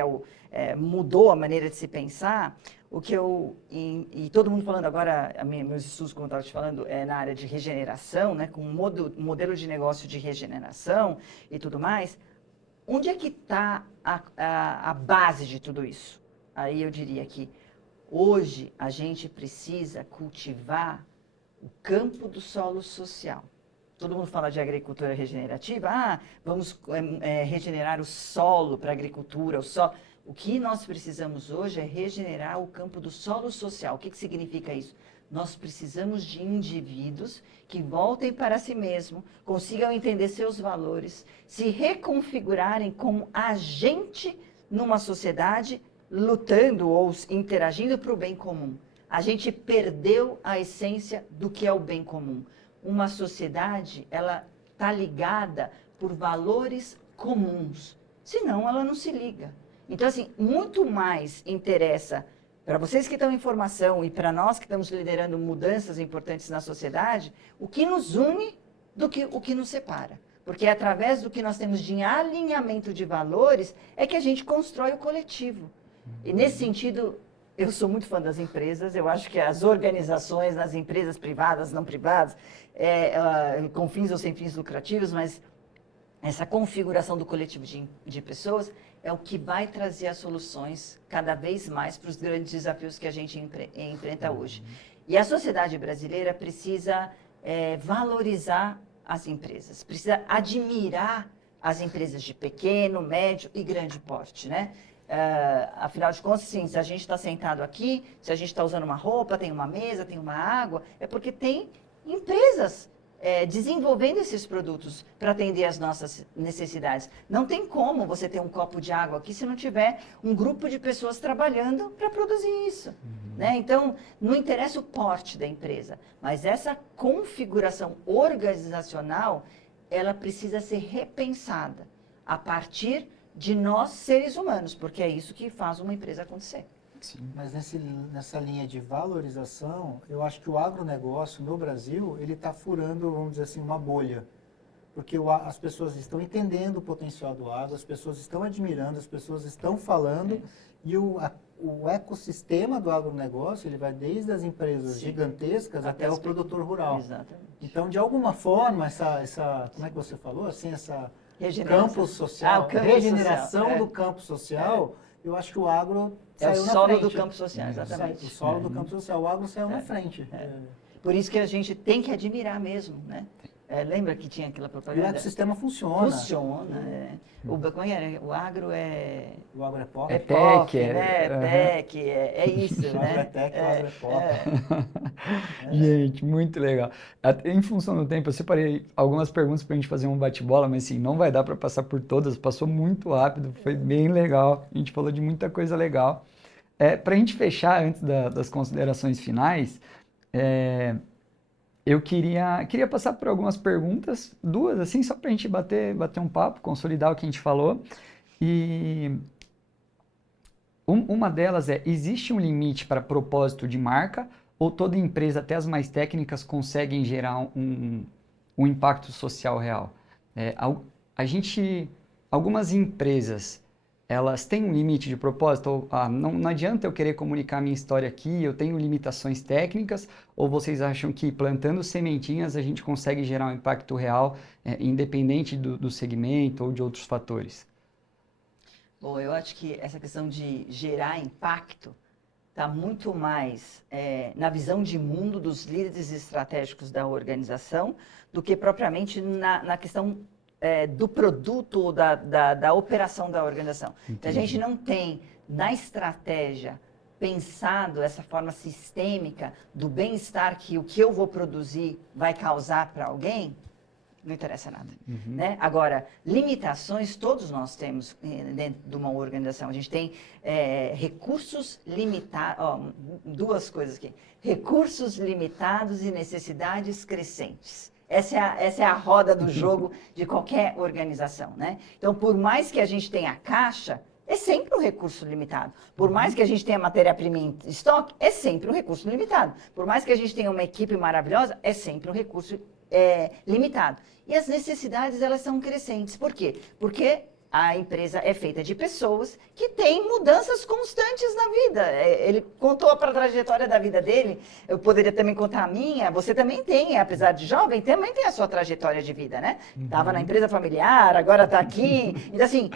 mudou a maneira de se pensar, e todo mundo falando agora, meus estudos, como eu estava te falando, na área de regeneração, né, com um modelo de negócio de regeneração e tudo mais, onde é que está a base de tudo isso? Aí eu diria que hoje a gente precisa cultivar o campo do solo social. Todo mundo fala de agricultura regenerativa, vamos regenerar o solo para a agricultura, O que nós precisamos hoje é regenerar o campo do solo social. O que significa isso? Nós precisamos de indivíduos que voltem para si mesmos, consigam entender seus valores, se reconfigurarem como agente numa sociedade, lutando ou interagindo para o bem comum. A gente perdeu a essência do que é o bem comum. Uma sociedade, ela está ligada por valores comuns, senão ela não se liga. Então, assim, muito mais interessa para vocês que estão em formação e para nós que estamos liderando mudanças importantes na sociedade, o que nos une do que o que nos separa. Porque é através do que nós temos de alinhamento de valores é que a gente constrói o coletivo. E nesse sentido, eu sou muito fã das empresas, eu acho que as organizações, nas empresas privadas, não privadas, com fins ou sem fins lucrativos, mas essa configuração do coletivo de pessoas é o que vai trazer as soluções cada vez mais para os grandes desafios que a gente enfrenta hoje. E a sociedade brasileira precisa valorizar as empresas, precisa admirar as empresas de pequeno, médio e grande porte, né? Afinal de contas, sim, se a gente está sentado aqui, se a gente está usando uma roupa, tem uma mesa, tem uma água, é porque tem empresas desenvolvendo esses produtos para atender às nossas necessidades. Não tem como você ter um copo de água aqui se não tiver um grupo de pessoas trabalhando para produzir isso. Né? Então, não interessa o porte da empresa, mas essa configuração organizacional, essa precisa ser repensada a partir de nós, seres humanos, porque é isso que faz uma empresa acontecer. Sim. Mas nessa linha de valorização, eu acho que o agronegócio no Brasil, ele está furando, vamos dizer assim, uma bolha. porque as pessoas estão entendendo o potencial do agro, as pessoas estão admirando, as pessoas estão falando, e o ecossistema do agronegócio, ele vai desde as empresas gigantescas até o produtor rural. Exatamente. Então, de alguma forma, como é que você falou? Assim, essa campo social, campo regeneração social, do campo social, eu acho que o agro é saiu o na solo frente. do campo social, exatamente. O solo do campo social, o agro saiu na frente. Por isso que a gente tem que admirar mesmo, né? Lembra que tinha aquela E o propaganda? ecossistema funciona. Funciona, como é? O agro é... O agro é pop. É pop, tech, né? Tech, é isso, O agro né? é tech, o agro é pop. Gente, muito legal. Em função do tempo, eu separei algumas perguntas para a gente fazer um bate-bola, mas assim, não vai dar para passar por todas, passou muito rápido, foi bem legal, a gente falou de muita coisa legal. Para a gente fechar, antes das considerações finais, eu queria passar por algumas perguntas, duas, assim, só para a gente bater um papo, consolidar o que a gente falou. E uma delas existe um limite para propósito de marca, ou toda empresa, até as mais técnicas, conseguem gerar um impacto social real? Algumas empresas, elas têm um limite de propósito? Não adianta eu querer comunicar minha história aqui, eu tenho limitações técnicas, ou vocês acham que plantando sementinhas a gente consegue gerar um impacto real, independente do segmento ou de outros fatores? Bom, eu acho que essa questão de gerar impacto está muito mais na visão de mundo dos líderes estratégicos da organização do que propriamente na questão do produto ou da operação da organização. Se a gente não tem na estratégia pensado essa forma sistêmica do bem-estar que o que eu vou produzir vai causar para alguém, não interessa nada. Né? Agora, limitações todos nós temos dentro de uma organização. A gente tem recursos limitados, duas coisas aqui. Recursos limitados e necessidades crescentes. Essa é a roda do jogo de qualquer organização, né? Então, por mais que a gente tenha caixa, é sempre um recurso limitado. Por mais que a gente tenha matéria-prima em estoque, é sempre um recurso limitado. Por mais que a gente tenha uma equipe maravilhosa, é sempre um recurso limitado. E as necessidades, elas são crescentes. Por quê? Porque a empresa é feita de pessoas que têm mudanças constantes na vida. Ele contou para a trajetória da vida dele, eu poderia também contar a minha, você também tem, apesar de jovem, também tem a sua trajetória de vida, né? Estava na empresa familiar, agora está aqui. Então, assim,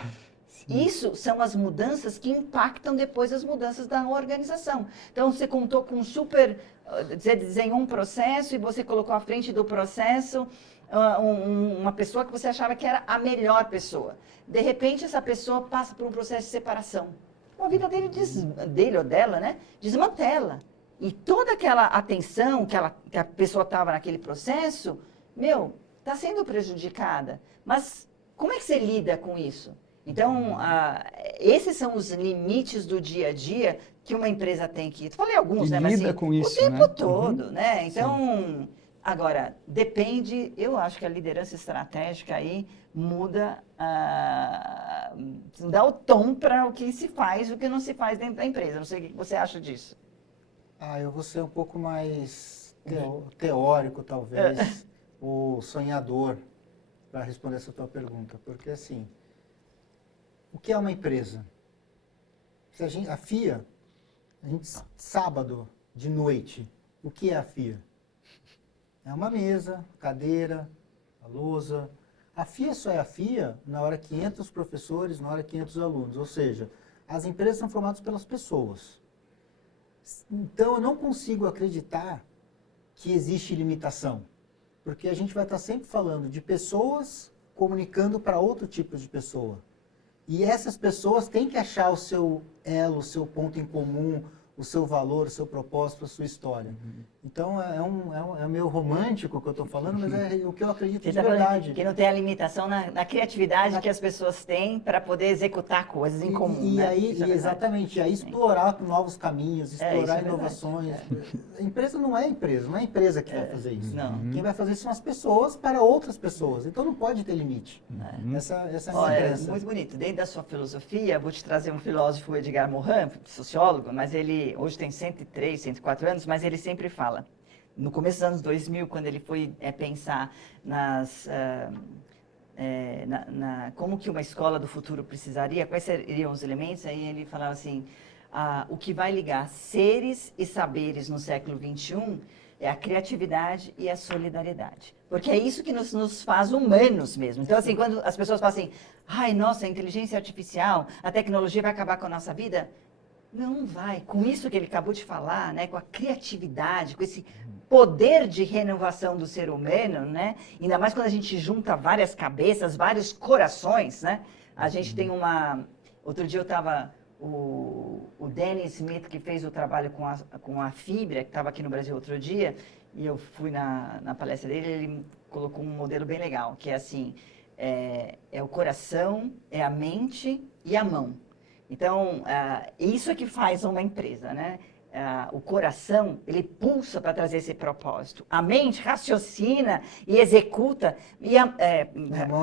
isso são as mudanças que impactam depois as mudanças da organização. Então, você contou com você desenhou um processo e você colocou à frente do processo uma pessoa que você achava que era a melhor pessoa. De repente, essa pessoa passa por um processo de separação. A vida dele ou dela, né, desmantela. E toda aquela atenção que a pessoa estava naquele processo, está sendo prejudicada. Mas como é que você lida com isso? Então, esses são os limites do dia a dia que uma empresa tem que... Eu falei alguns, né? Mas assim, com isso, o tempo todo, né? Então... Agora, depende, eu acho que a liderança estratégica aí muda, dá o tom para o que se faz e o que não se faz dentro da empresa. Não sei o que você acha disso. Eu vou ser um pouco mais teórico, talvez, ou sonhador, para responder essa tua pergunta. Porque, assim, o que é uma empresa? A FIA, sábado de noite, o que é a FIA? É uma mesa, cadeira, a lousa. A FIA só é a FIA na hora que entra os professores, na hora que entra os alunos. Ou seja, as empresas são formadas pelas pessoas. Então, eu não consigo acreditar que existe limitação. Porque a gente vai estar sempre falando de pessoas comunicando para outro tipo de pessoa. E essas pessoas têm que achar o seu elo, o seu ponto em comum, o seu valor, o seu propósito, a sua história. Então, é meio romântico o que eu estou falando, mas é o que eu acredito de verdade. Que não tem a limitação na criatividade que as pessoas têm para poder executar coisas em comum. Exatamente, aí explorar novos caminhos, explorar inovações. A empresa não é a empresa que vai fazer isso. Não. Quem vai fazer isso são as pessoas para outras pessoas. Então, não pode ter limite. Essa é a minha crença. Muito bonito. Dentro da sua filosofia, vou te trazer um filósofo, Edgar Morin, sociólogo, mas ele hoje tem 103, 104 anos, mas ele sempre fala, no começo dos anos 2000, quando ele foi pensar como que uma escola do futuro precisaria, quais seriam os elementos, aí ele falava assim, o que vai ligar seres e saberes no século XXI é a criatividade e a solidariedade. Porque é isso que nos faz humanos mesmo. Então, assim, quando as pessoas falam assim, ai, nossa, a inteligência artificial, a tecnologia vai acabar com a nossa vida, não vai. Com isso que ele acabou de falar, né, com a criatividade, com esse poder de renovação do ser humano, né, ainda mais quando a gente junta várias cabeças, vários corações, né, a gente tem outro dia eu estava, o Danny Smith, que fez o trabalho com a fibra, que estava aqui no Brasil outro dia, e eu fui na palestra dele, ele colocou um modelo bem legal, que é assim, é o coração, é a mente e a mão. Então, isso é que faz uma empresa, né? O coração, ele pulsa para trazer esse propósito. A mente raciocina e executa, e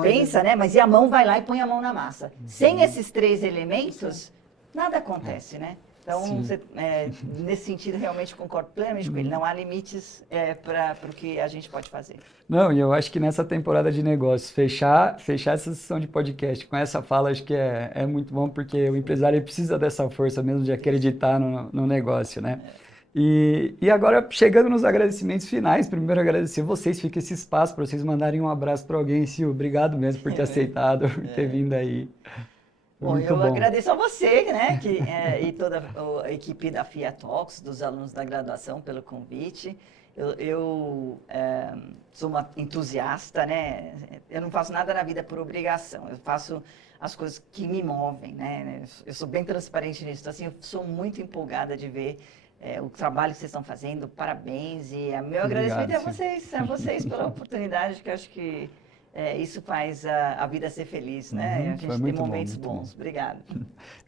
pensa, né? Mas e a mão vai lá e põe a mão na massa. Sem esses 3 elementos, nada acontece, né? Então, nesse sentido, realmente concordo plenamente com ele. Não há limites para o que a gente pode fazer. Não, e eu acho que nessa temporada de negócios, fechar essa sessão de podcast com essa fala, acho que é muito bom, porque o empresário precisa dessa força mesmo de acreditar no negócio, né? E agora, chegando nos agradecimentos finais, primeiro agradecer vocês, fica esse espaço para vocês mandarem um abraço para alguém. Sil, obrigado mesmo por ter aceitado, por ter vindo aí. Bom, eu agradeço a você, né, e toda a equipe da FIA Talks, dos alunos da graduação, pelo convite. Eu sou uma entusiasta, né? Eu não faço nada na vida por obrigação, eu faço as coisas que me movem, né? Eu sou bem transparente nisso, então, assim, eu sou muito empolgada de ver o trabalho que vocês estão fazendo, parabéns, e meu agradecimento a vocês pela oportunidade, que eu acho que isso faz a vida ser feliz, né? A gente tem momentos bons. Obrigado.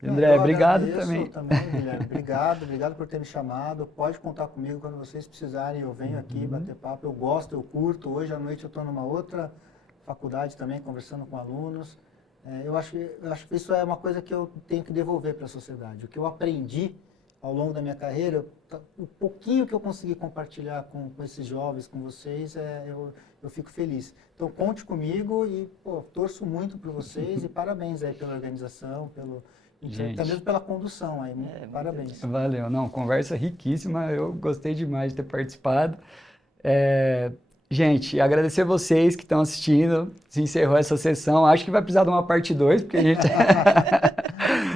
André, obrigado também. Guilherme. Obrigado por ter me chamado. Pode contar comigo quando vocês precisarem. Eu venho aqui bater papo. Eu gosto, eu curto. Hoje à noite eu estou numa outra faculdade também, conversando com alunos. Eu acho que isso é uma coisa que eu tenho que devolver para a sociedade. O que eu aprendi ao longo da minha carreira, o pouquinho que eu consegui compartilhar com esses jovens, com vocês, eu fico feliz. Então, conte comigo e torço muito por vocês e parabéns aí pela organização, até mesmo pela condução aí. Parabéns. Valeu. Não, conversa riquíssima, eu gostei demais de ter participado. Gente, agradecer vocês que estão assistindo, se encerrou essa sessão, acho que vai precisar de uma parte 2, porque a gente...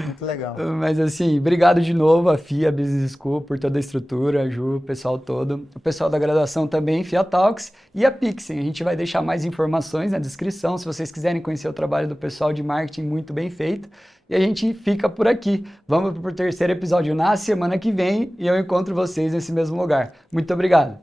Muito legal. Mas assim, obrigado de novo a FIA Business School por toda a estrutura, a Ju, o pessoal todo, o pessoal da graduação também, FIA Talks e a Pixem. A gente vai deixar mais informações na descrição, se vocês quiserem conhecer o trabalho do pessoal de marketing muito bem feito. E a gente fica por aqui. Vamos para o 3º episódio na semana que vem e eu encontro vocês nesse mesmo lugar. Muito obrigado.